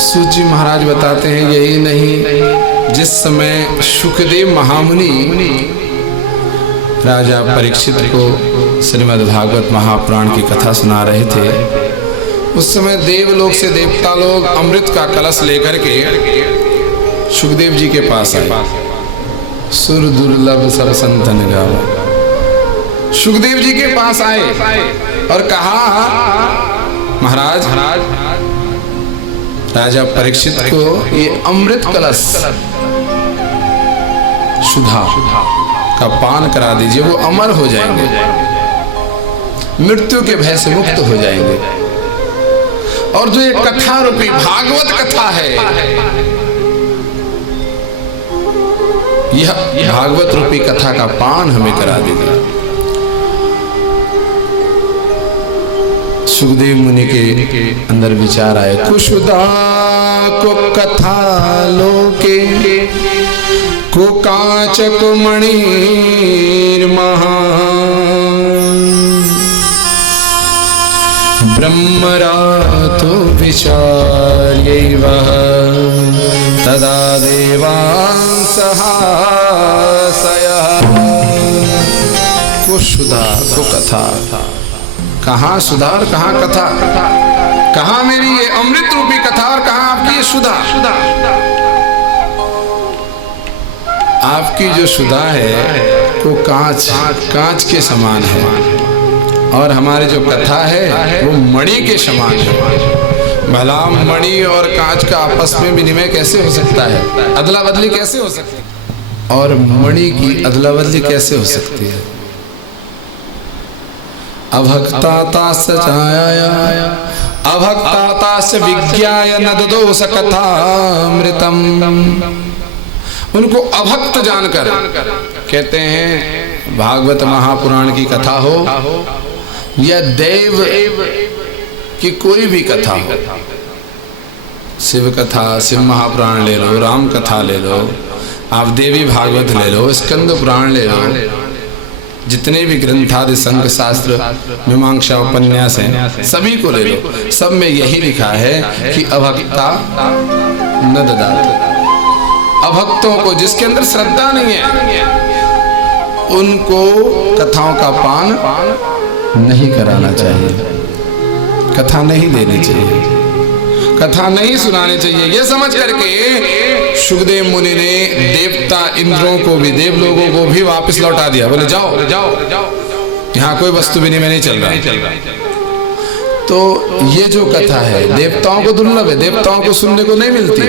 सूची महाराज बताते हैं यही नहीं, जिस समय सुखदेव महामुनि राजा परीक्षित को श्रीमद् भागवत महापुराण की कथा सुना रहे थे, उस समय देवलोक से देवता लोग अमृत का कलश लेकर के सुखदेव जी के पास आए। सुर दुर्लभ सब संतन गावा। सुखदेव जी के पास आए और कहा, महाराज राजा परीक्षित को ये अमृत कलश सुधा का पान करा दीजिए, वो अमर हो जाएंगे, मृत्यु के भय से मुक्त हो जाएंगे। और जो ये कथा रूपी भागवत कथा है, यह भागवत रूपी कथा का पान हमें करा दीजिए। सुखदेव मुनि के अंदर विचार आए, कुशुदा को कथा लोके को काचक मणिर महान ब्रह्मरातो विचार्ये वह तदा देवान् सहासयः। कुशुदा को कथा, कहाँ सुधार कहाँ कथा, कहाँ मेरी ये अमृत रूपी कथा और कहाँ आपकी ये सुधा। आपकी जो सुधा है वो कांच के समान है, और हमारी जो कथा है वो मणि के समान है। भला मणि और कांच का आपस में विनिमय कैसे हो सकता है, अदला बदली कैसे हो सकती है, और मणि की अदला बदली कैसे हो सकती है। अभक्तातास्य चाया अभक्तातास्य विज्ञाय न ददोस कथामृतम। उनको अभक्त जानकर कहते हैं भागवत महापुराण की कथा हो या देव की कोई भी कथा हो, शिव कथा, शिव महापुराण ले लो, राम कथा ले लो, आप देवी भागवत ले लो, स्कंद पुराण ले लो, जितने भी ग्रंथादि संघ शास्त्र मीमांसा उपन्यास हैं सभी को ले लो, सब में यही लिखा है कि अभक्ता न ददात। अभक्तों को, जिसके अंदर श्रद्धा नहीं है, उनको कथाओं का पान नहीं कराना चाहिए, कथा नहीं देनी चाहिए, कथा नहीं सुनानी चाहिए। ये समझ करके सुखदेव मुनि ने देवता इंद्रों को भी, देव लोगों को भी वापस लौटा दिया। बोले जाओ, यहाँ कोई वस्तु विनिमय नहीं चल रहा। तो ये जो कथा है देवताओं को दुर्लभ है, देवताओं को सुनने को नहीं मिलती,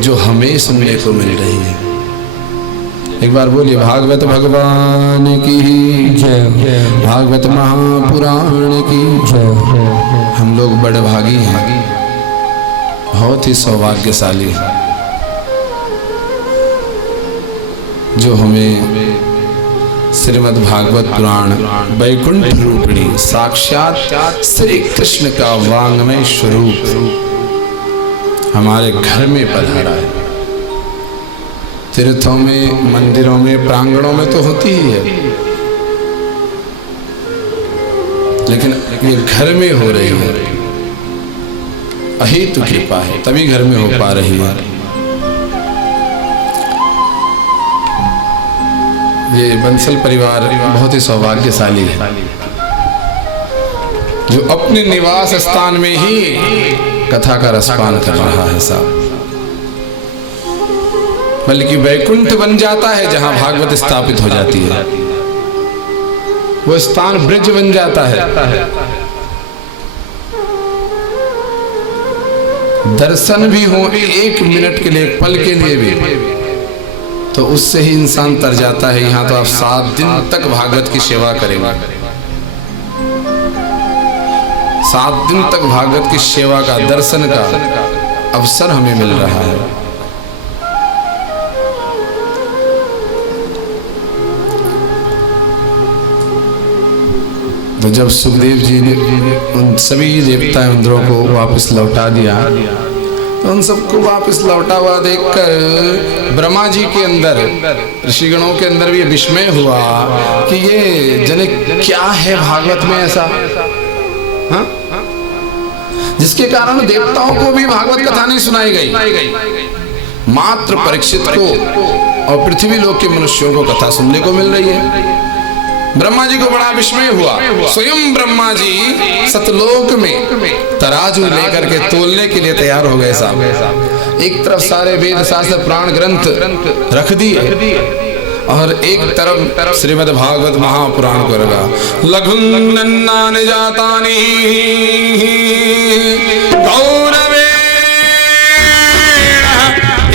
जो हमें सुनने को मिल रही है। एक बार बोलिए भागवत भगवान की जय, भागवत महापुराण की जय। हम लोग बड़े भागी हैं, बहुत ही सौभाग्यशाली हैं, जो हमें श्रीमद् भागवत पुराण वैकुंठ रूपिणी साक्षात श्री कृष्ण का वांग्मय स्वरूप हमारे घर में पधारा है। तीर्थों में, मंदिरों में, प्रांगणों में तो होती ही है, लेकिन ये घर में हो रही है, अहेतु कृपा है, तभी घर में हो पा रही है। ये बंसल परिवार बहुत ही सौभाग्यशाली है, जो अपने निवास स्थान में ही कथा का रसपान कर रहा है साहब। बल्कि वैकुंठ बन जाता है जहां भागवत स्थापित हो जाती है, वो स्थान ब्रज बन जाता है। दर्शन भी हो एक मिनट के लिए, पल के लिए भी, तो उससे ही इंसान तर जाता है। यहाँ तो आप 7 दिन तक भागवत की सेवा करेंगे, 7 दिन तक भागवत की सेवा का, दर्शन का अवसर हमें मिल रहा है। तो जब सुखदेव जी ने उन सभी देवता इंद्रों को वापस लौटा दिया तो उन सबको वापस लौटा हुआ देखकर ब्रह्मा जी के अंदर, ऋषिगणों के अंदर भी विस्मय हुआ कि ये जने क्या है भागवत में ऐसा, हाँ? जिसके कारण देवताओं को भी भागवत कथा नहीं सुनाई गई, मात्र परीक्षित को और पृथ्वी लोक के मनुष्यों को कथा सुनने को मिल रही है। ब्रह्मा जी को बड़ा विस्मय हुआ। स्वयं ब्रह्मा जी सतलोक में तराजू लेकर के तोलने के लिए तैयार हो गए साहब। एक तरफ सारे वेद शास्त्र प्राण ग्रंथ रख दिए और एक तरफ श्रीमद् भागवत महापुराण को रखा। लघुन्नन्नानि जातानि गौरवे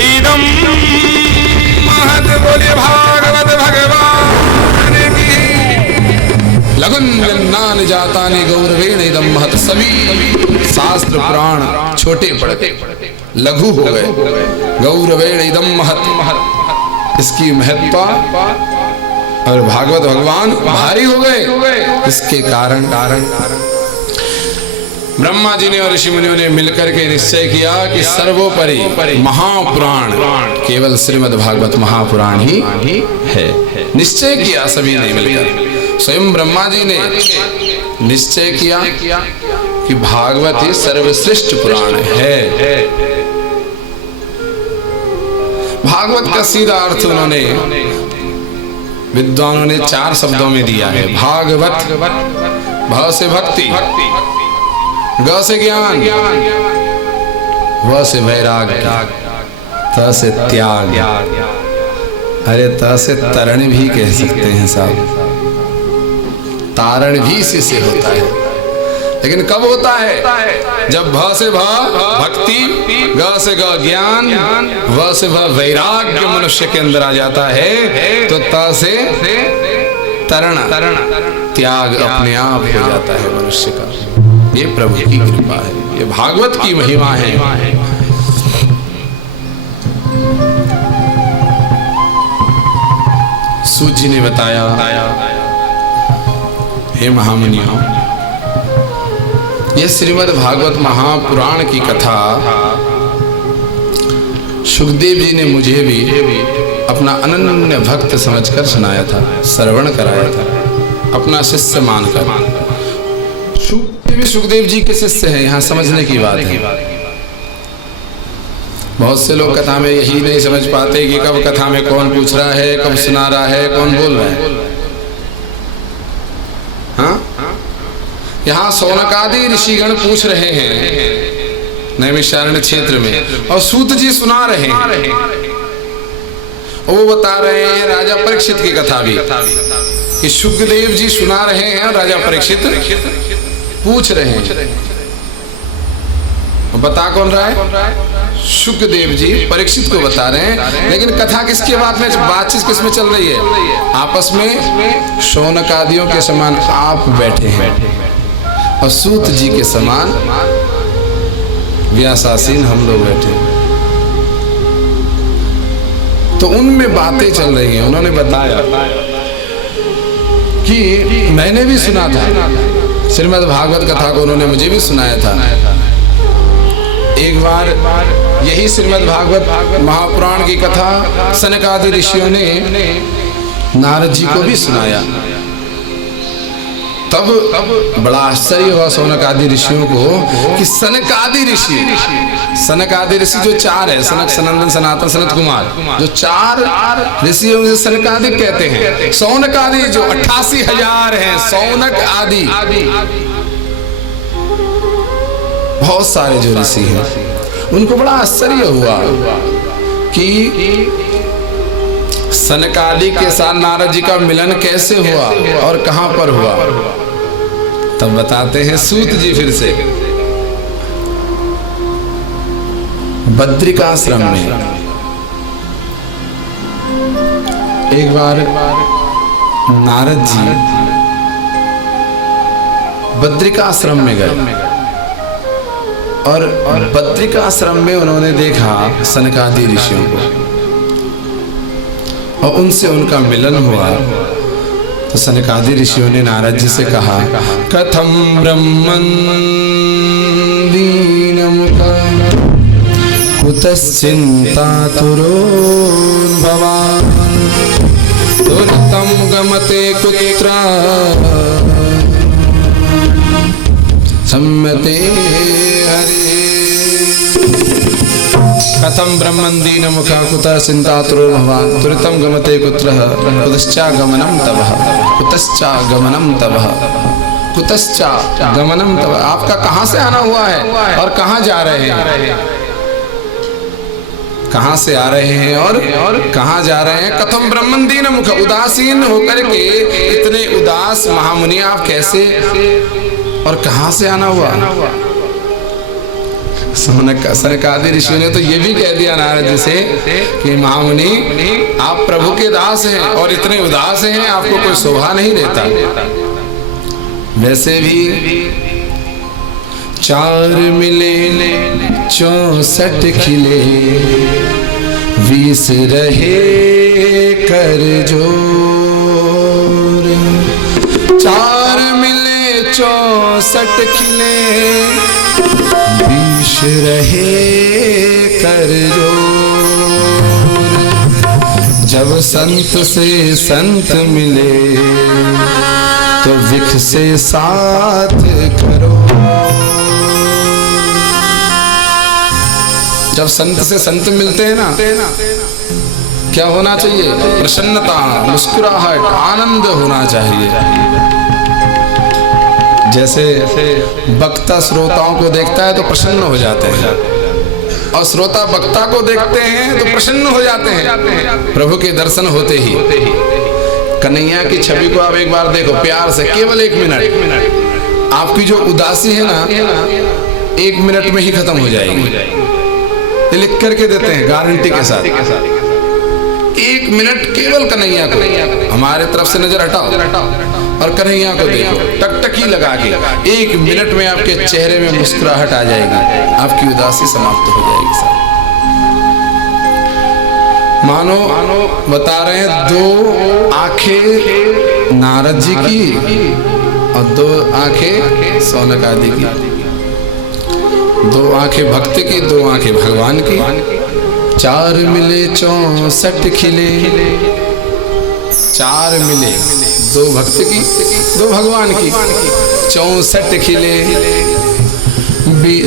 इदं महत्, बोलिए भागवत भगवान की। लघुन्नन्नानि जातानि गौरवेण इदं महत्, सभी शास्त्र पुराण छोटे पड़े, लघु हो गए। गौरवेण इदं महत्, इसकी महत्ता और भागवत भगवान भारी हो गए। इसके कारण ब्रह्मा जी ने और ऋषि मुनियों ने मिलकर के निश्चय किया कि सर्वोपरि महापुराण केवल श्रीमद् भागवत महापुराण ही है। निश्चय किया सभी ने मिलकर। स्वयं ब्रह्मा जी ने निश्चय किया कि भागवत ही सर्वश्रेष्ठ पुराण है। भागवत का सीधा अर्थ उन्होंने विद्वानों ने 4 शब्दों में दिया है। भागवत, भ से भक्ति, ग से ज्ञान, व से वैराग्य, त से त्याग, अरे त से तरण भी कह सकते हैं साहब। तारण भी इसी से होता है, लेकिन कब होता है? जब भ से भ भक्ति, ग से ग ज्ञान, व से भ वैराग्य मनुष्य के अंदर आ जाता है, तो त से तरण त्याग अपने आप हो जाता है मनुष्य का। ये प्रभु की कृपा है, ये भागवत की महिमा है। सूत जी ने बताया, हे महामुनियों, यह श्रीमद् भागवत महापुराण की कथा सुखदेव जी ने मुझे भी अपना अनन्य भक्त समझकर सुनाया था, श्रवण कराया था, अपना शिष्य मानकर। सुखदेव जी के शिष्य हैं, यहाँ समझने की बात है। बहुत से लोग कथा में यही नहीं समझ पाते कि कब कथा में कौन पूछ रहा है, कब सुना रहा है, कौन बोल रहा है। हाँ, यहाँ सौनकादि ऋषिगण पूछ रहे हैं नैमिषारण्य क्षेत्र में, और सूत जी सुना रहे हैं। और वो बता रहे हैं राजा परीक्षित की कथा भी, कि सुखदेव जी सुना रहे हैं और राजा परीक्षित पूछ रहे हैं। बता कौन रहा है? सुखदेव जी परीक्षित को बता रहे हैं, लेकिन कथा किसके बातचीत किस में चल रही है? आपस में शौनकादियों के समान आप बैठे हैं और सूत जी के समान व्यासासीन हम लोग बैठे। तो उनमें बातें चल रही हैं। उन्होंने बताया कि मैंने भी सुना था श्रीमद् भागवत कथा को, उन्होंने मुझे भी सुनाया था। एक बार यही श्रीमद् भागवत महापुराण की कथा सनकादि ऋषियों ने नारद जी को भी सुनाया। तब बड़ा आश्चर्य हुआ सौनकादि ऋषियों को कि सनकादि ऋषि जो 4 है, सनक, सनंदन, सनातन, सनत कुमार, जो 4 ऋषियों से सनकादि कहते हैं। सौनकादि जो 88,000 हैं, सौनक आदि बहुत सारे जो ऋषि हैं, उनको बड़ा आश्चर्य हुआ कि सनकादि के साथ नारद जी का मिलन कैसे हुआ और कहां पर हुआ। तब बताते हैं सूत जी फिर से, बद्रिकाश्रम में एक बार नारद जी बद्रिकाश्रम में गए और बद्रिकाश्रम में उन्होंने देखा सनकादि ऋषियों को और उनसे उनका मिलन हुआ। तो सनकादि ऋषियों ने नारद जी से कहा, कथम ब्रह्मन् दीनमुखा कुतश्चिन्तातुरोन्भवान् दुरितं गमते कुत्र सम्मते हरे। कथम ब्रह्मन् दीनमुखा कुतः चिन्तातुरोन्भवान् दुरितं गमते कुत्र कुतश्चागमनं तवः कुतश्चागमनं तवः कुतश्चागमनं तवः। आपका कहाँ से आना हुआ है और कहाँ जा रहे हैं? कहाँ से आ रहे हैं और कहाँ जा रहे हैं? कथम ब्रह्मन् दीनमुखा, उदासीन होकर के इतने उदास महामुनि आप कैसे और कहाँ से आना हुआ? सनकादि ऋषियों ने तो ये भी कह दिया नारद जी से कि महामुनि आप प्रभु के दास हैं और इतने उदास हैं, आपको कोई शोभा नहीं देता। वैसे भी 4 मिले 64 खिले 20 रहे कर जोर। 4 मिले 64 खिले 20 रहे कर जोर। जब संत से संत मिले तो विख से साथ करो। जब संत से संत मिलते हैं ना, क्या होना चाहिए? प्रसन्नता, मुस्कुराहट, आनंद होना चाहिए। जैसे वक्ता श्रोताओं को देखता है तो प्रसन्न हो जाते हैं और श्रोता वक्ता को देखते हैं तो प्रसन्न हो जाते हैं प्रभु के दर्शन होते ही। कन्हैया की छवि को आप एक बार देखो प्यार से, केवल 1 मिनट। आपकी जो उदासी है ना 1 मिनट में ही खत्म हो जाएगी। ये लिख करके देते हैं गारंटी के साथ। 1 मिनट केवल कन्हैया को, हमारे तरफ से नजर हटाओ और कन्हैया को देखो, टकटकी लगा के 1 मिनट में आपके चेहरे में मुस्कुराहट आ जाएगी, आपकी उदासी समाप्त हो जाएगी। साहब मानो बता रहे हैं 2 आंखें नारद जी की और 2 आंखें सौनक आदि की। 2 आंखें भक्त की, 2 आंखें भगवान की। 4 मिले 64 खिले। 4 मिले, 2 भक्त की 2 भगवान की। 64 खिले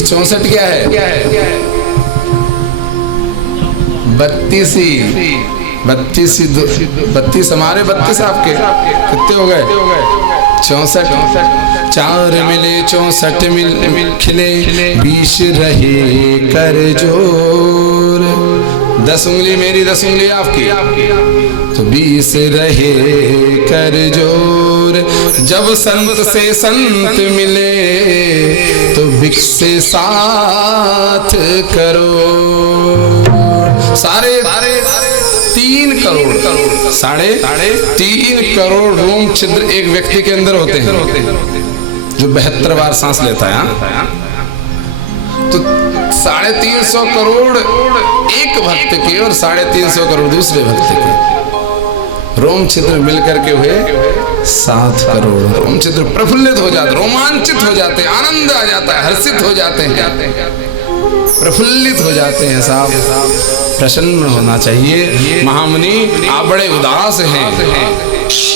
64 क्या है? 32 हमारे 32 आपके कितने हो गए? 64। 4 मिले 64 मिल खिले 20 रहे कर जोर। 10 उंगली मेरी 10 उंगली आपकी तो 20 रहे कर जोर। जब संत से संत मिले तो विख से साथ करो। साढ़े 3 करोड़ 3.5 करोड़ रोम छिद्र एक व्यक्ति के अंदर होते हैं जो 72 बार सांस लेता है। तो 350 करोड़ एक भक्त के और 350 करोड़ दूसरे भक्त के रोम छिद्र मिलकर के हुए 7 करोड़। रोम छिद्र प्रफुल्लित हो जाते, रोमांचित हो जाते, आनंद आ जाता है, हर्षित हो जाते हैं, प्रफुल्लित हो जाते हैं। साहब प्रसन्न होना चाहिए। महामुनि आप बड़े उदास हैं,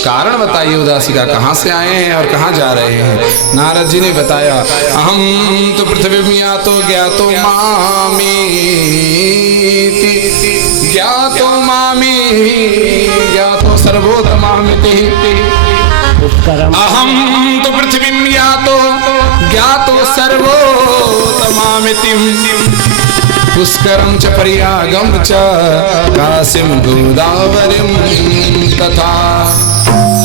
कारण बताइए उदासी का, कहाँ से आए हैं और कहाँ जा रहे हैं? नारद जी ने बताया, अहम तो पृथ्वी यातो ज्ञातो मामी ज्ञातो मामी ज्ञातो सर्वोत्तमामिति। अहम तो पृथ्वी यातो ज्ञातो सर्वोत्तमामिति। पुष्करम च पर्यागम च काशीम गोदावरीम तथा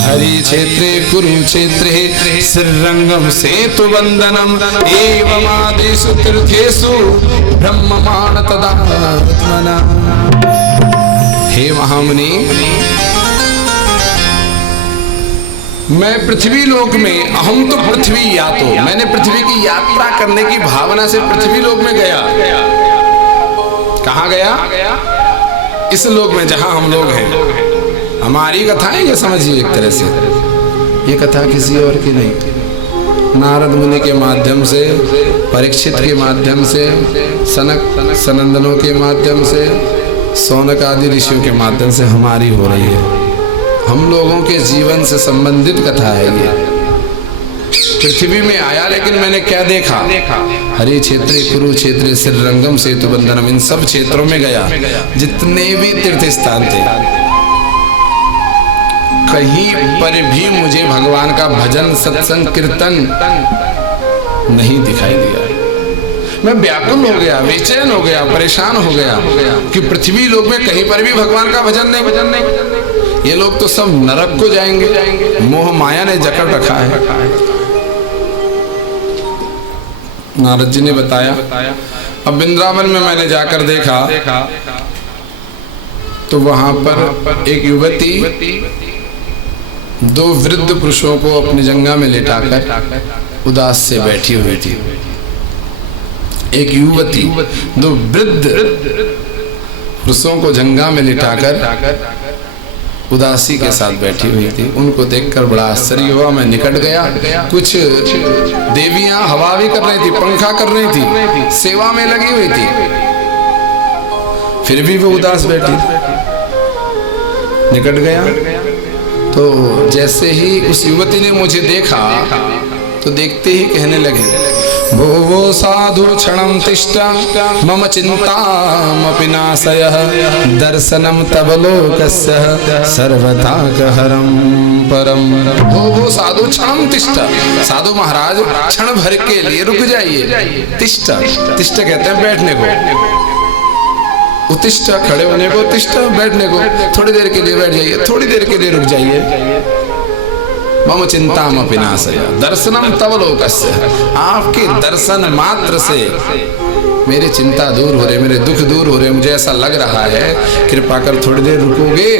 हरि क्षेत्रे कुरुक्षेत्रे श्रीरंगम सेतु वंदनम एवमादिषु तीर्थेषु ब्रह्ममाण तदात्मना। हे महामुनि, मैं पृथ्वी लोक में, अहम तो पृथ्वी यातो, मैंने पृथ्वी की यात्रा करने की भावना से पृथ्वी लोक में गया। कहाँ गया? इस लोक में जहां हम लोग हैं। हमारी कथाएं ये समझिए एक तरह से। ये कथा किसी और की नहीं, नारद मुनि के माध्यम से, परीक्षित के माध्यम से, सनक सनंदनों के माध्यम से, सौनक आदि ऋषियों के माध्यम से हमारी हो रही है। हम लोगों के जीवन से संबंधित कथा है ये। पृथ्वी में आया, लेकिन मैंने क्या देखा? हरि क्षेत्र, कुरुक्षेत्र, श्रीरंगम, सेतु बंधनम, इन सब क्षेत्रों में गया। जितने भी तीर्थ स्थान थे, कहीं पर भी मुझे भगवान का भजन, सत्संग, कीर्तन नहीं दिखाई दिया। मैं व्याकुल हो गया, बेचैन हो गया, परेशान हो गया कि पृथ्वी लोक में कहीं पर भी भगवान का भजन नहीं। ये लोग तो सब नरक को जाएंगे, मोह माया ने जकड़ रखा है। नारद जी ने बताया, अब वृंदावन में मैंने जाकर देखा तो वहां पर एक युवती दो वृद्ध पुरुषों को अपनी जंगा में लेटाकर उदास से बैठी हुई थी। एक युवती दो वृद्ध पुरुषों को जंगा में लिटाकर उदासी के साथ बैठी हुई थी। उनको देखकर बड़ा आश्चर्य हुआ। मैं निकट गया, कुछ देवियां हवा भी कर रही थी, पंखा कर रही थी, सेवा में लगी हुई थी, फिर भी वो उदास बैठी। निकट गया तो जैसे ही उस युवती ने मुझे देखा तो देखते ही कहने लगे, वो साधु क्षणं तिष्ठ मम चिंतामपि नाशयः दर्शनम तव लोकस्य सर्वताकहरं परम। वो साधु क्षणं तिष्ठ, साधु महाराज क्षण भर के लिए रुक जाइए। तिष्ठ, तिष्ठ कहते हैं बैठने को, उत्तिष्ठ खड़े होने को, तिष्ठ बैठने को। थोड़ी देर के लिए बैठ जाइए, थोड़ी देर के लिए रुक जाइए। मम चिंतामपि नाशयः दर्शनम तव लोकस्य, आपके दर्शन मात्र से मेरी चिंता दूर हो रही, मेरे दुख दूर हो रहे। मुझे ऐसा लग रहा है, कृपा कर थोड़ी देर रुकोगे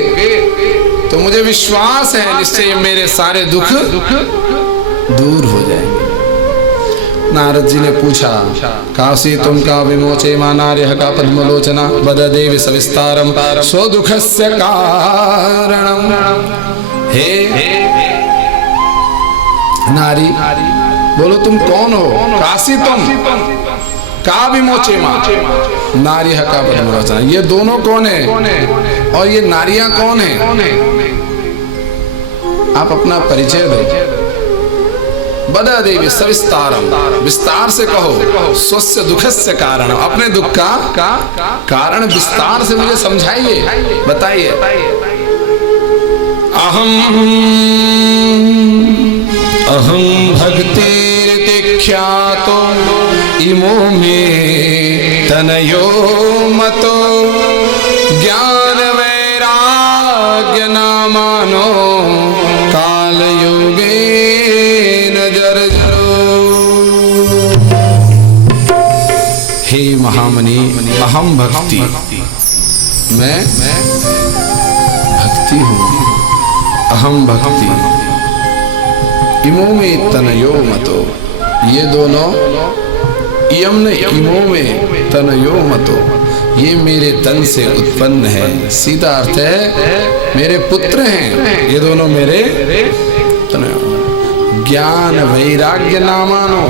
तो मुझे विश्वास है निश्चय मेरे सारे दुख दूर हो जाएंगे। नारद जी ने पूछा, काशी तुम का विमोचे मानार्य का पद्मलोचना बददेव सविस्तारम स्वदुखस्य कारणम। हे नारी, बोलो तुम कौन हो? काशी तुम का विमोचे मां नारी का पद्मलोचना, ये दोनों कौन है और ये नारियां कौन है? आप अपना परिचय दो। बदा देवी सविस्तारम, विस्तार से कहो। स्वस्य दुखस्य कारण, अपने दुख का कारण विस्तार से मुझे समझाइए, बताइए। अहम भक्तिर्दीख्यातो इमो में तनयो मतो ज्ञान वैराग्य नामानो काल योगे हे महामनि, अहम भक्ति, मैं भक्ति हूँ। अहम भक्ति, इमो में तनयो मतो, ये दोनों इयम ने इमो में तनयो मतो, ये मेरे तन से उत्पन्न है। सीधा अर्थ है मेरे पुत्र हैं ये दोनों, मेरे तनयो। ज्ञान वैराग्य नामानो,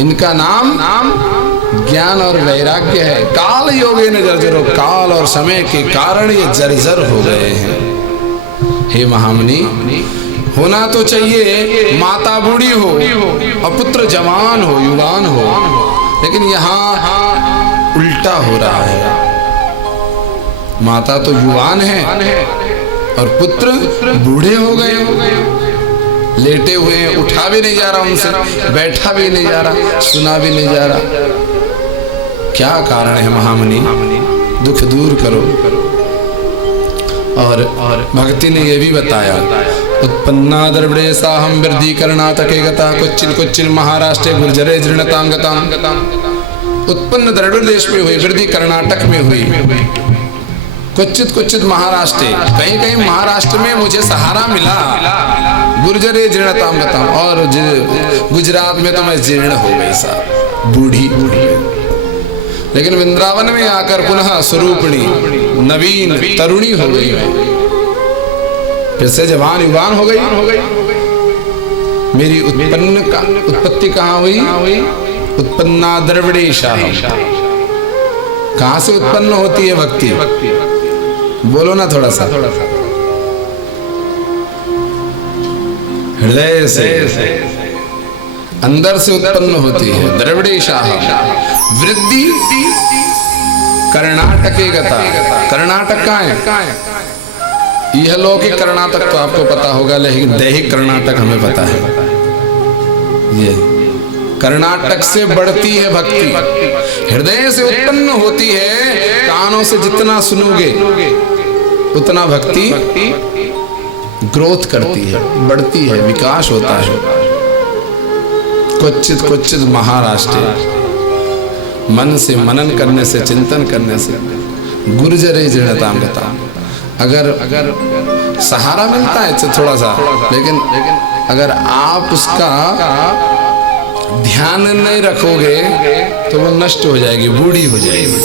इनका नाम ज्ञान और वैराग्य है। काल योगे न जर्जरो, काल और समय के कारण ये जर्जर हो गए हैं। हे महामुनि, होना तो चाहिए माता बूढ़ी हो और पुत्र जवान हो, युवान हो, लेकिन यहाँ उल्टा हो रहा है। माता तो युवान है और पुत्र बूढ़े हो गए, लेटे हुए हैं, उठा भी नहीं जा रहा उनसे, बैठा भी नहीं जा रहा, सुना भी नहीं जा रहा। क्या कारण है महामुनि? दुख दूर करो। और भक्ति ने यह भी बताया, उत्पन्ना द्रविड़े साहम वृद्धि कर्णाटके गता कुच्चिन कुच्चिन महाराष्ट्र गुर्जरे जीर्णतां गतां। उत्पन्न द्रविड़ देश में हुई, वृद्धि कर्नाटक में हुई, कुचित कुचित महाराष्ट्र, कहीं कहीं महाराष्ट्र में मुझे सहारा मिला। गुर्जरे जीर्णतां गतां, और गुजरात में तो मैं जीर्ण हो गई सा, बूढ़ी। लेकिन वृंदावन में आकर पुनः स्वरूपिणी नवीन तरुणी हो गई है। फिर से जवान युवान हो गई। मेरी उत्पत्ति कहाँ हुई? उत्पन्ना द्रविड़ेशा। कहाँ से उत्पन्न होती है भक्ति? बोलो ना थोड़ा सा। हृदय से, अंदर से उत्पन्न होती है। द्रविड़ेशा वृद्धि कर्नाटके गता। कर्नाटक कहाँ है? यह लौकिक कर्नाटक तो आपको पता होगा, लेकिन दैहिक कर्नाटक हमें पता है। ये कर्नाटक से बढ़ती है भक्ति, हृदय से उत्पन्न होती है। कानों से जितना सुनोगे उतना भक्ति ग्रोथ करती है, बढ़ती है, विकास होता है। क्वचित क्वचित महाराष्ट्र मन से मनन करने से, चिंतन करने से गुर्जरे जड़ताम गता। अगर सहारा मिलता है थोड़ा सा, लेकिन अगर आप उसका ध्यान नहीं रखोगे तो वो नष्ट हो जाएगी, बूढ़ी हो जाएगी।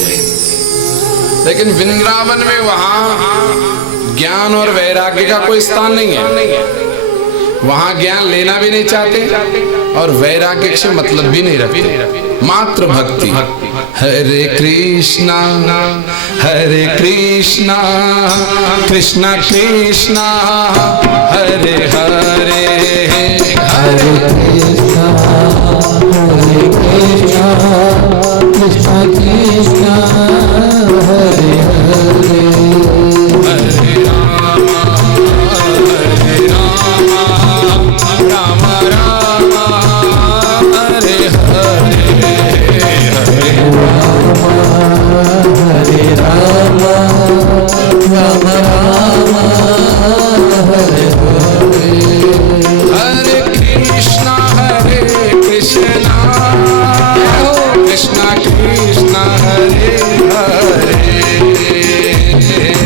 लेकिन वृंदावन में वहां ज्ञान और वैराग्य का कोई स्थान नहीं है। वहां ज्ञान लेना भी नहीं चाहते और वैराग्य से मतलब भी नहीं रखते, मात्र भक्ति। हरे कृष्णा कृष्णा कृष्णा हरे हरे, हरे कृष्णा कृष्णा कृष्णा हरे हरे, हरे राम राम राम हरे हरे, हरे राम राम राम हरे हरे, हरे कृष्णा कृष्णा कृष्णा हरे हरे,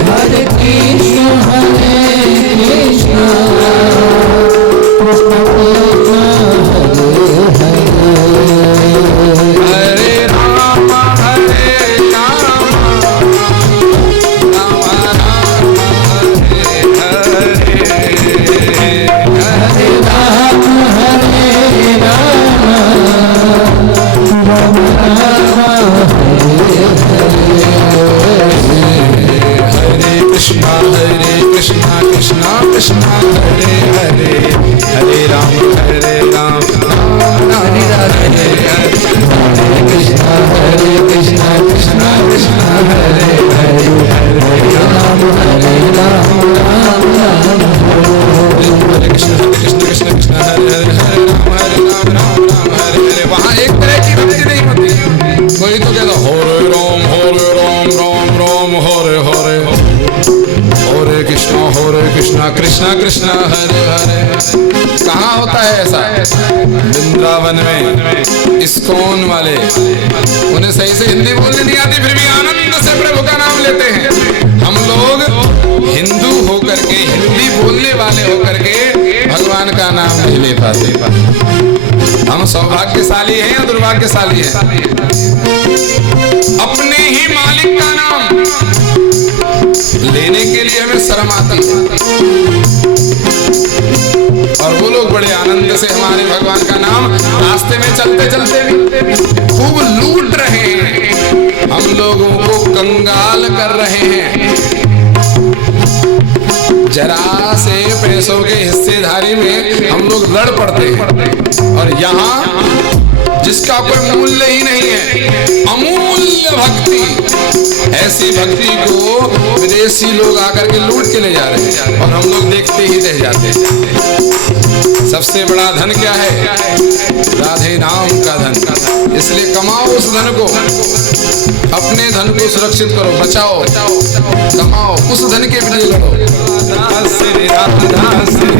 हरे कृष्णा कृष्णा कृष्णा हरे हरे, हरे राम राम राम हरे हरे, हरे राम राम राम हरे हरे कृष्णा कृष्णा कृष्णा हरे हरे, हरे राम राम हरे हरे, कृष्णा कृष्णा कृष्णा हरे हरे, हरे राम राम राम हरे कृष्ण कृष्ण कृष्ण हरे हरे, हरे राम राम हरे हरे। वहाँ एक तरह की भक्ति नहीं होती। कोई तो कहता हरे राम राम राम हरे हरे, हरे कृष्णा कृष्णा कृष्णा हरे हरे। कहाँ होता है ऐसा? वृंदावन में इस्कॉन वाले, उन्हें सही से हिंदी बोलने नहीं आती, फिर भी आनंद से प्रभु का नाम लेते हैं। हम लोग हिंदू होकर के, हिंदी बोलने वाले होकर के भगवान का नाम नहीं ले पाते। हम सौभाग्यशाली हैं या दुर्भाग्यशाली हैं? अपने ही मालिक का नाम लेने के लिए हमें शर्म आती है, और वो लोग बड़े आनंद से हमारे भगवान का नाम रास्ते में चलते चलते भी खूब लूट रहे हैं, हम लोगों को कंगाल कर रहे हैं। जरा से पैसों के हिस्सेदारी में हम लोग लड़ पड़ते हैं, और यहाँ जिसका कोई मूल्य ही नहीं है, अमूल्य भक्ति, ऐसी भक्ति को विदेशी लोग आकर के लूट के ले जा रहे हैं और हम लोग देखते ही रह जाते हैं। सबसे बड़ा धन क्या है? राधे नाम का धन। इसलिए कमाओ उस धन को, अपने धन को सुरक्षित करो, बचाओ, कमाओ, उस धन के लिए लड़ो। श्री राधा श्री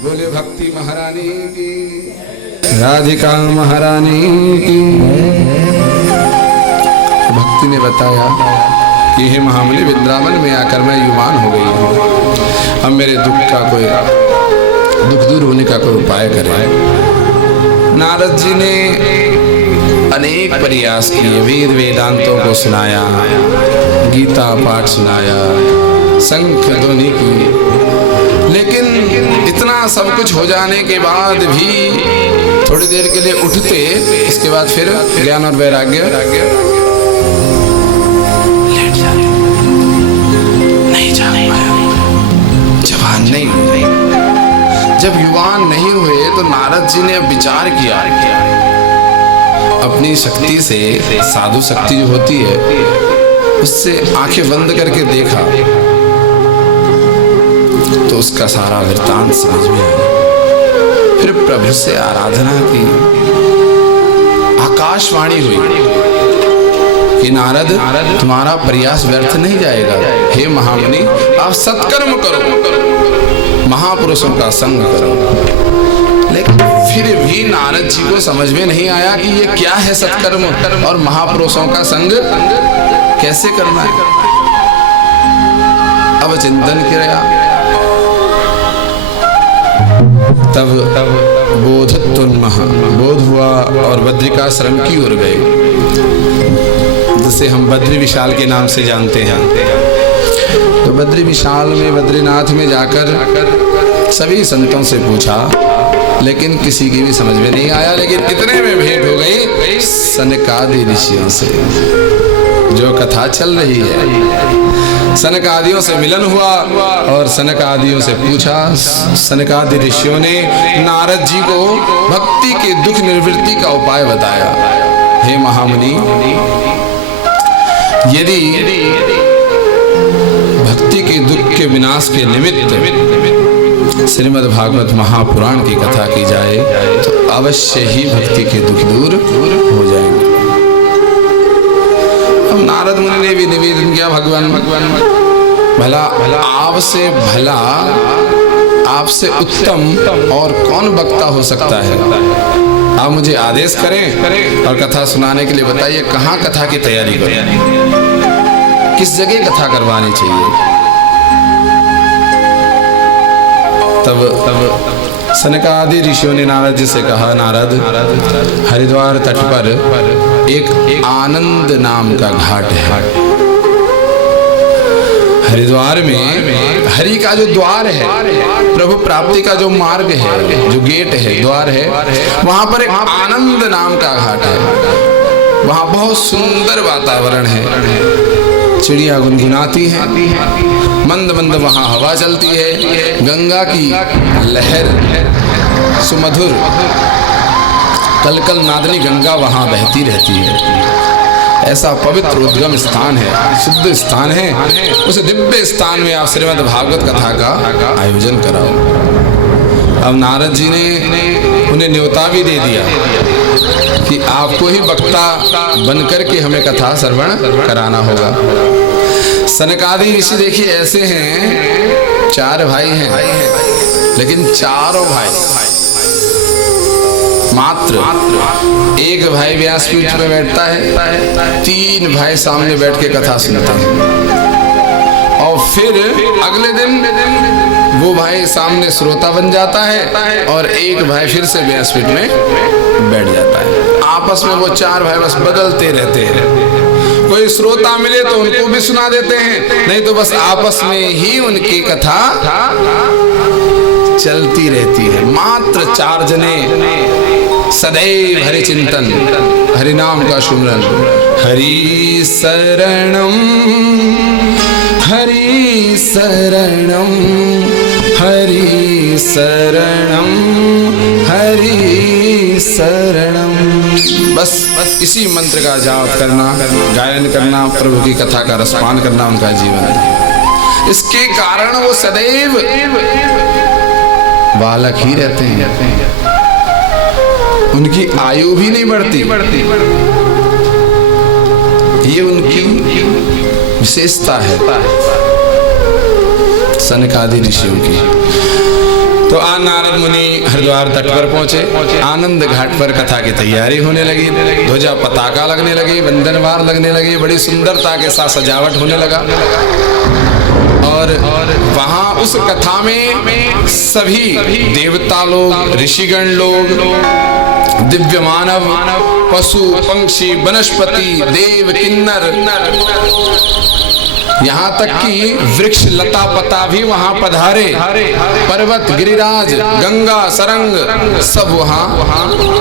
बोले भक्ति महारानी की, राधिका महारानी की। भक्ति ने बताया कि हे महामुनि, वृंदावन में आकर मैं युवान हो गई हूँ। अब मेरे दुख दूर होने का कोई उपाय करे। नारद जी ने अनेक प्रयास किए, वेद वेदांतों को सुनाया, गीता पाठ सुनाया, शंख ध्वनि की, लेकिन इतना सब कुछ हो जाने के बाद भी थोड़ी देर के लिए उठते, इसके बाद फिर ज्ञान और वैराग्य नहीं जा पाया, जवान नहीं हुए। जब युवान नहीं हुए तो नारद जी ने अब विचार किया, अपनी शक्ति से, साधु शक्ति जो होती है उससे आंखें बंद करके देखा तो उसका सारा वृत्तांत समझ में आया। फिर प्रभु से आराधना की, आकाशवाणी हुई कि नारद, तुम्हारा प्रयास व्यर्थ नहीं जाएगा। हे महामुनि, आप सत्कर्म करो, महापुरुषों का संग करो। लेकिन फिर भी नारद जी को समझ में नहीं आया कि ये क्या है सत्कर्म और महापुरुषों का संग कैसे करना है। अब चिंतन किया, तब बोध हुआ और बद्रिकाश्रम की ओर गए, जिसे हम बद्री विशाल के नाम से जानते हैं। तो बद्री विशाल में, बद्रीनाथ में जाकर सभी संतों से पूछा, लेकिन किसी की भी समझ में नहीं आया। लेकिन इतने में भेंट हो गई सनकादि ऋषियों से। जो कथा चल रही है, सनकादियों से मिलन हुआ और सनकादियों से पूछा। सनकादि ऋषियों ने नारद जी को भक्ति के दुख निवृत्ति का उपाय बताया। हे महामुनि, यदि भक्ति के दुख के विनाश के निमित्त श्रीमद् भागवत महापुराण की कथा की जाए तो अवश्य ही भक्ति के दुख दूर हो जाएंगे। अब नारद मुनि ने भी निवेदन किया, भगवान भला आपसे उत्तम और कौन वक्ता हो सकता है। आप मुझे आदेश करें और कथा सुनाने के लिए बताइए, कहाँ कथा की तैयारी करें, किस जगह कथा करवानी चाहिए। तब सनकादि ऋषियों ने नारद जी से कहा, नारद, हरिद्वार तट पर एक आनंद नाम का घाट है। हरिद्वार में हरि का जो द्वार है, प्रभु प्राप्ति का जो मार्ग है, जो गेट है, द्वार है, वहां पर एक आनंद नाम का घाट है। वहां बहुत सुंदर वातावरण है, चिड़िया गुनगुनाती है, मंद मंद वहां हवा चलती है, गंगा की लहर सुमधुर कलकल नादनी गंगा वहां बहती रहती है। ऐसा पवित्र उद्गम स्थान है, शुद्ध स्थान है। उस दिव्य स्थान में आप श्रीमद् भागवत कथा का आयोजन कराओ। अब नारद जी ने उन्हें न्योता भी दे दिया कि आपको ही वक्ता बनकर के हमें कथा श्रवण कराना होगा। सनकादि ऋषि देखिए ऐसे हैं, 4 भाई हैं, लेकिन चारों भाई मात्र एक भाई व्यासपीठ में बैठता है, 3 भाई सामने बैठ के कथा सुनता है, और फिर अगले दिन वो भाई सामने श्रोता बन जाता है और एक भाई फिर से व्यासपीठ में बैठ जाता है। आपस में वो 4 भाई बस बदलते रहते हैं। कोई श्रोता मिले तो उनको भी सुना देते हैं, नहीं तो बस आपस में ही उनकी कथा चलती रहती है। मात्र 4 जने सदैव हरि चिंतन, हरि नाम का सुमरन। हरि शरणम हरि शरणम हरि शरणम हरि शरणम। बस इसी मंत्र का जाप करना, गायन करना, प्रभु की कथा का रसपान करना उनका जीवन है। इसके कारण वो सदैव बालक ही रहते हैं, उनकी आयु भी नहीं बढ़ती। ये उनकी विशेषता है सनकादि ऋषियों की। तो आज नारद मुनि हरिद्वार तट पर पहुंचे। आनंद घाट पर कथा की तैयारी होने लगी, ध्वजा पताका लगने लगी, वंदनवार लगने लगी, बड़ी सुंदरता के साथ सजावट होने लगा। और वहां उस कथा में सभी देवता लोग, ऋषिगण लोग, दिव्य मानव, पशु पक्षी, वनस्पति, देव, किन्नर, यहाँ तक कि वृक्ष लता पता भी वहां पधारे। पर्वत, गिरिराज, गंगा, सरंग सब वहां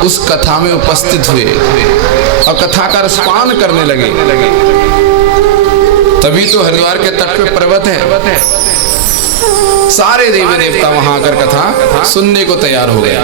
उस कथा में उपस्थित हुए और कथा का रसपान करने लगे। तभी तो हरिद्वार के तट पे पर्वत है, सारे देवी देवता वहां आकर कथा सुनने को तैयार हो गए।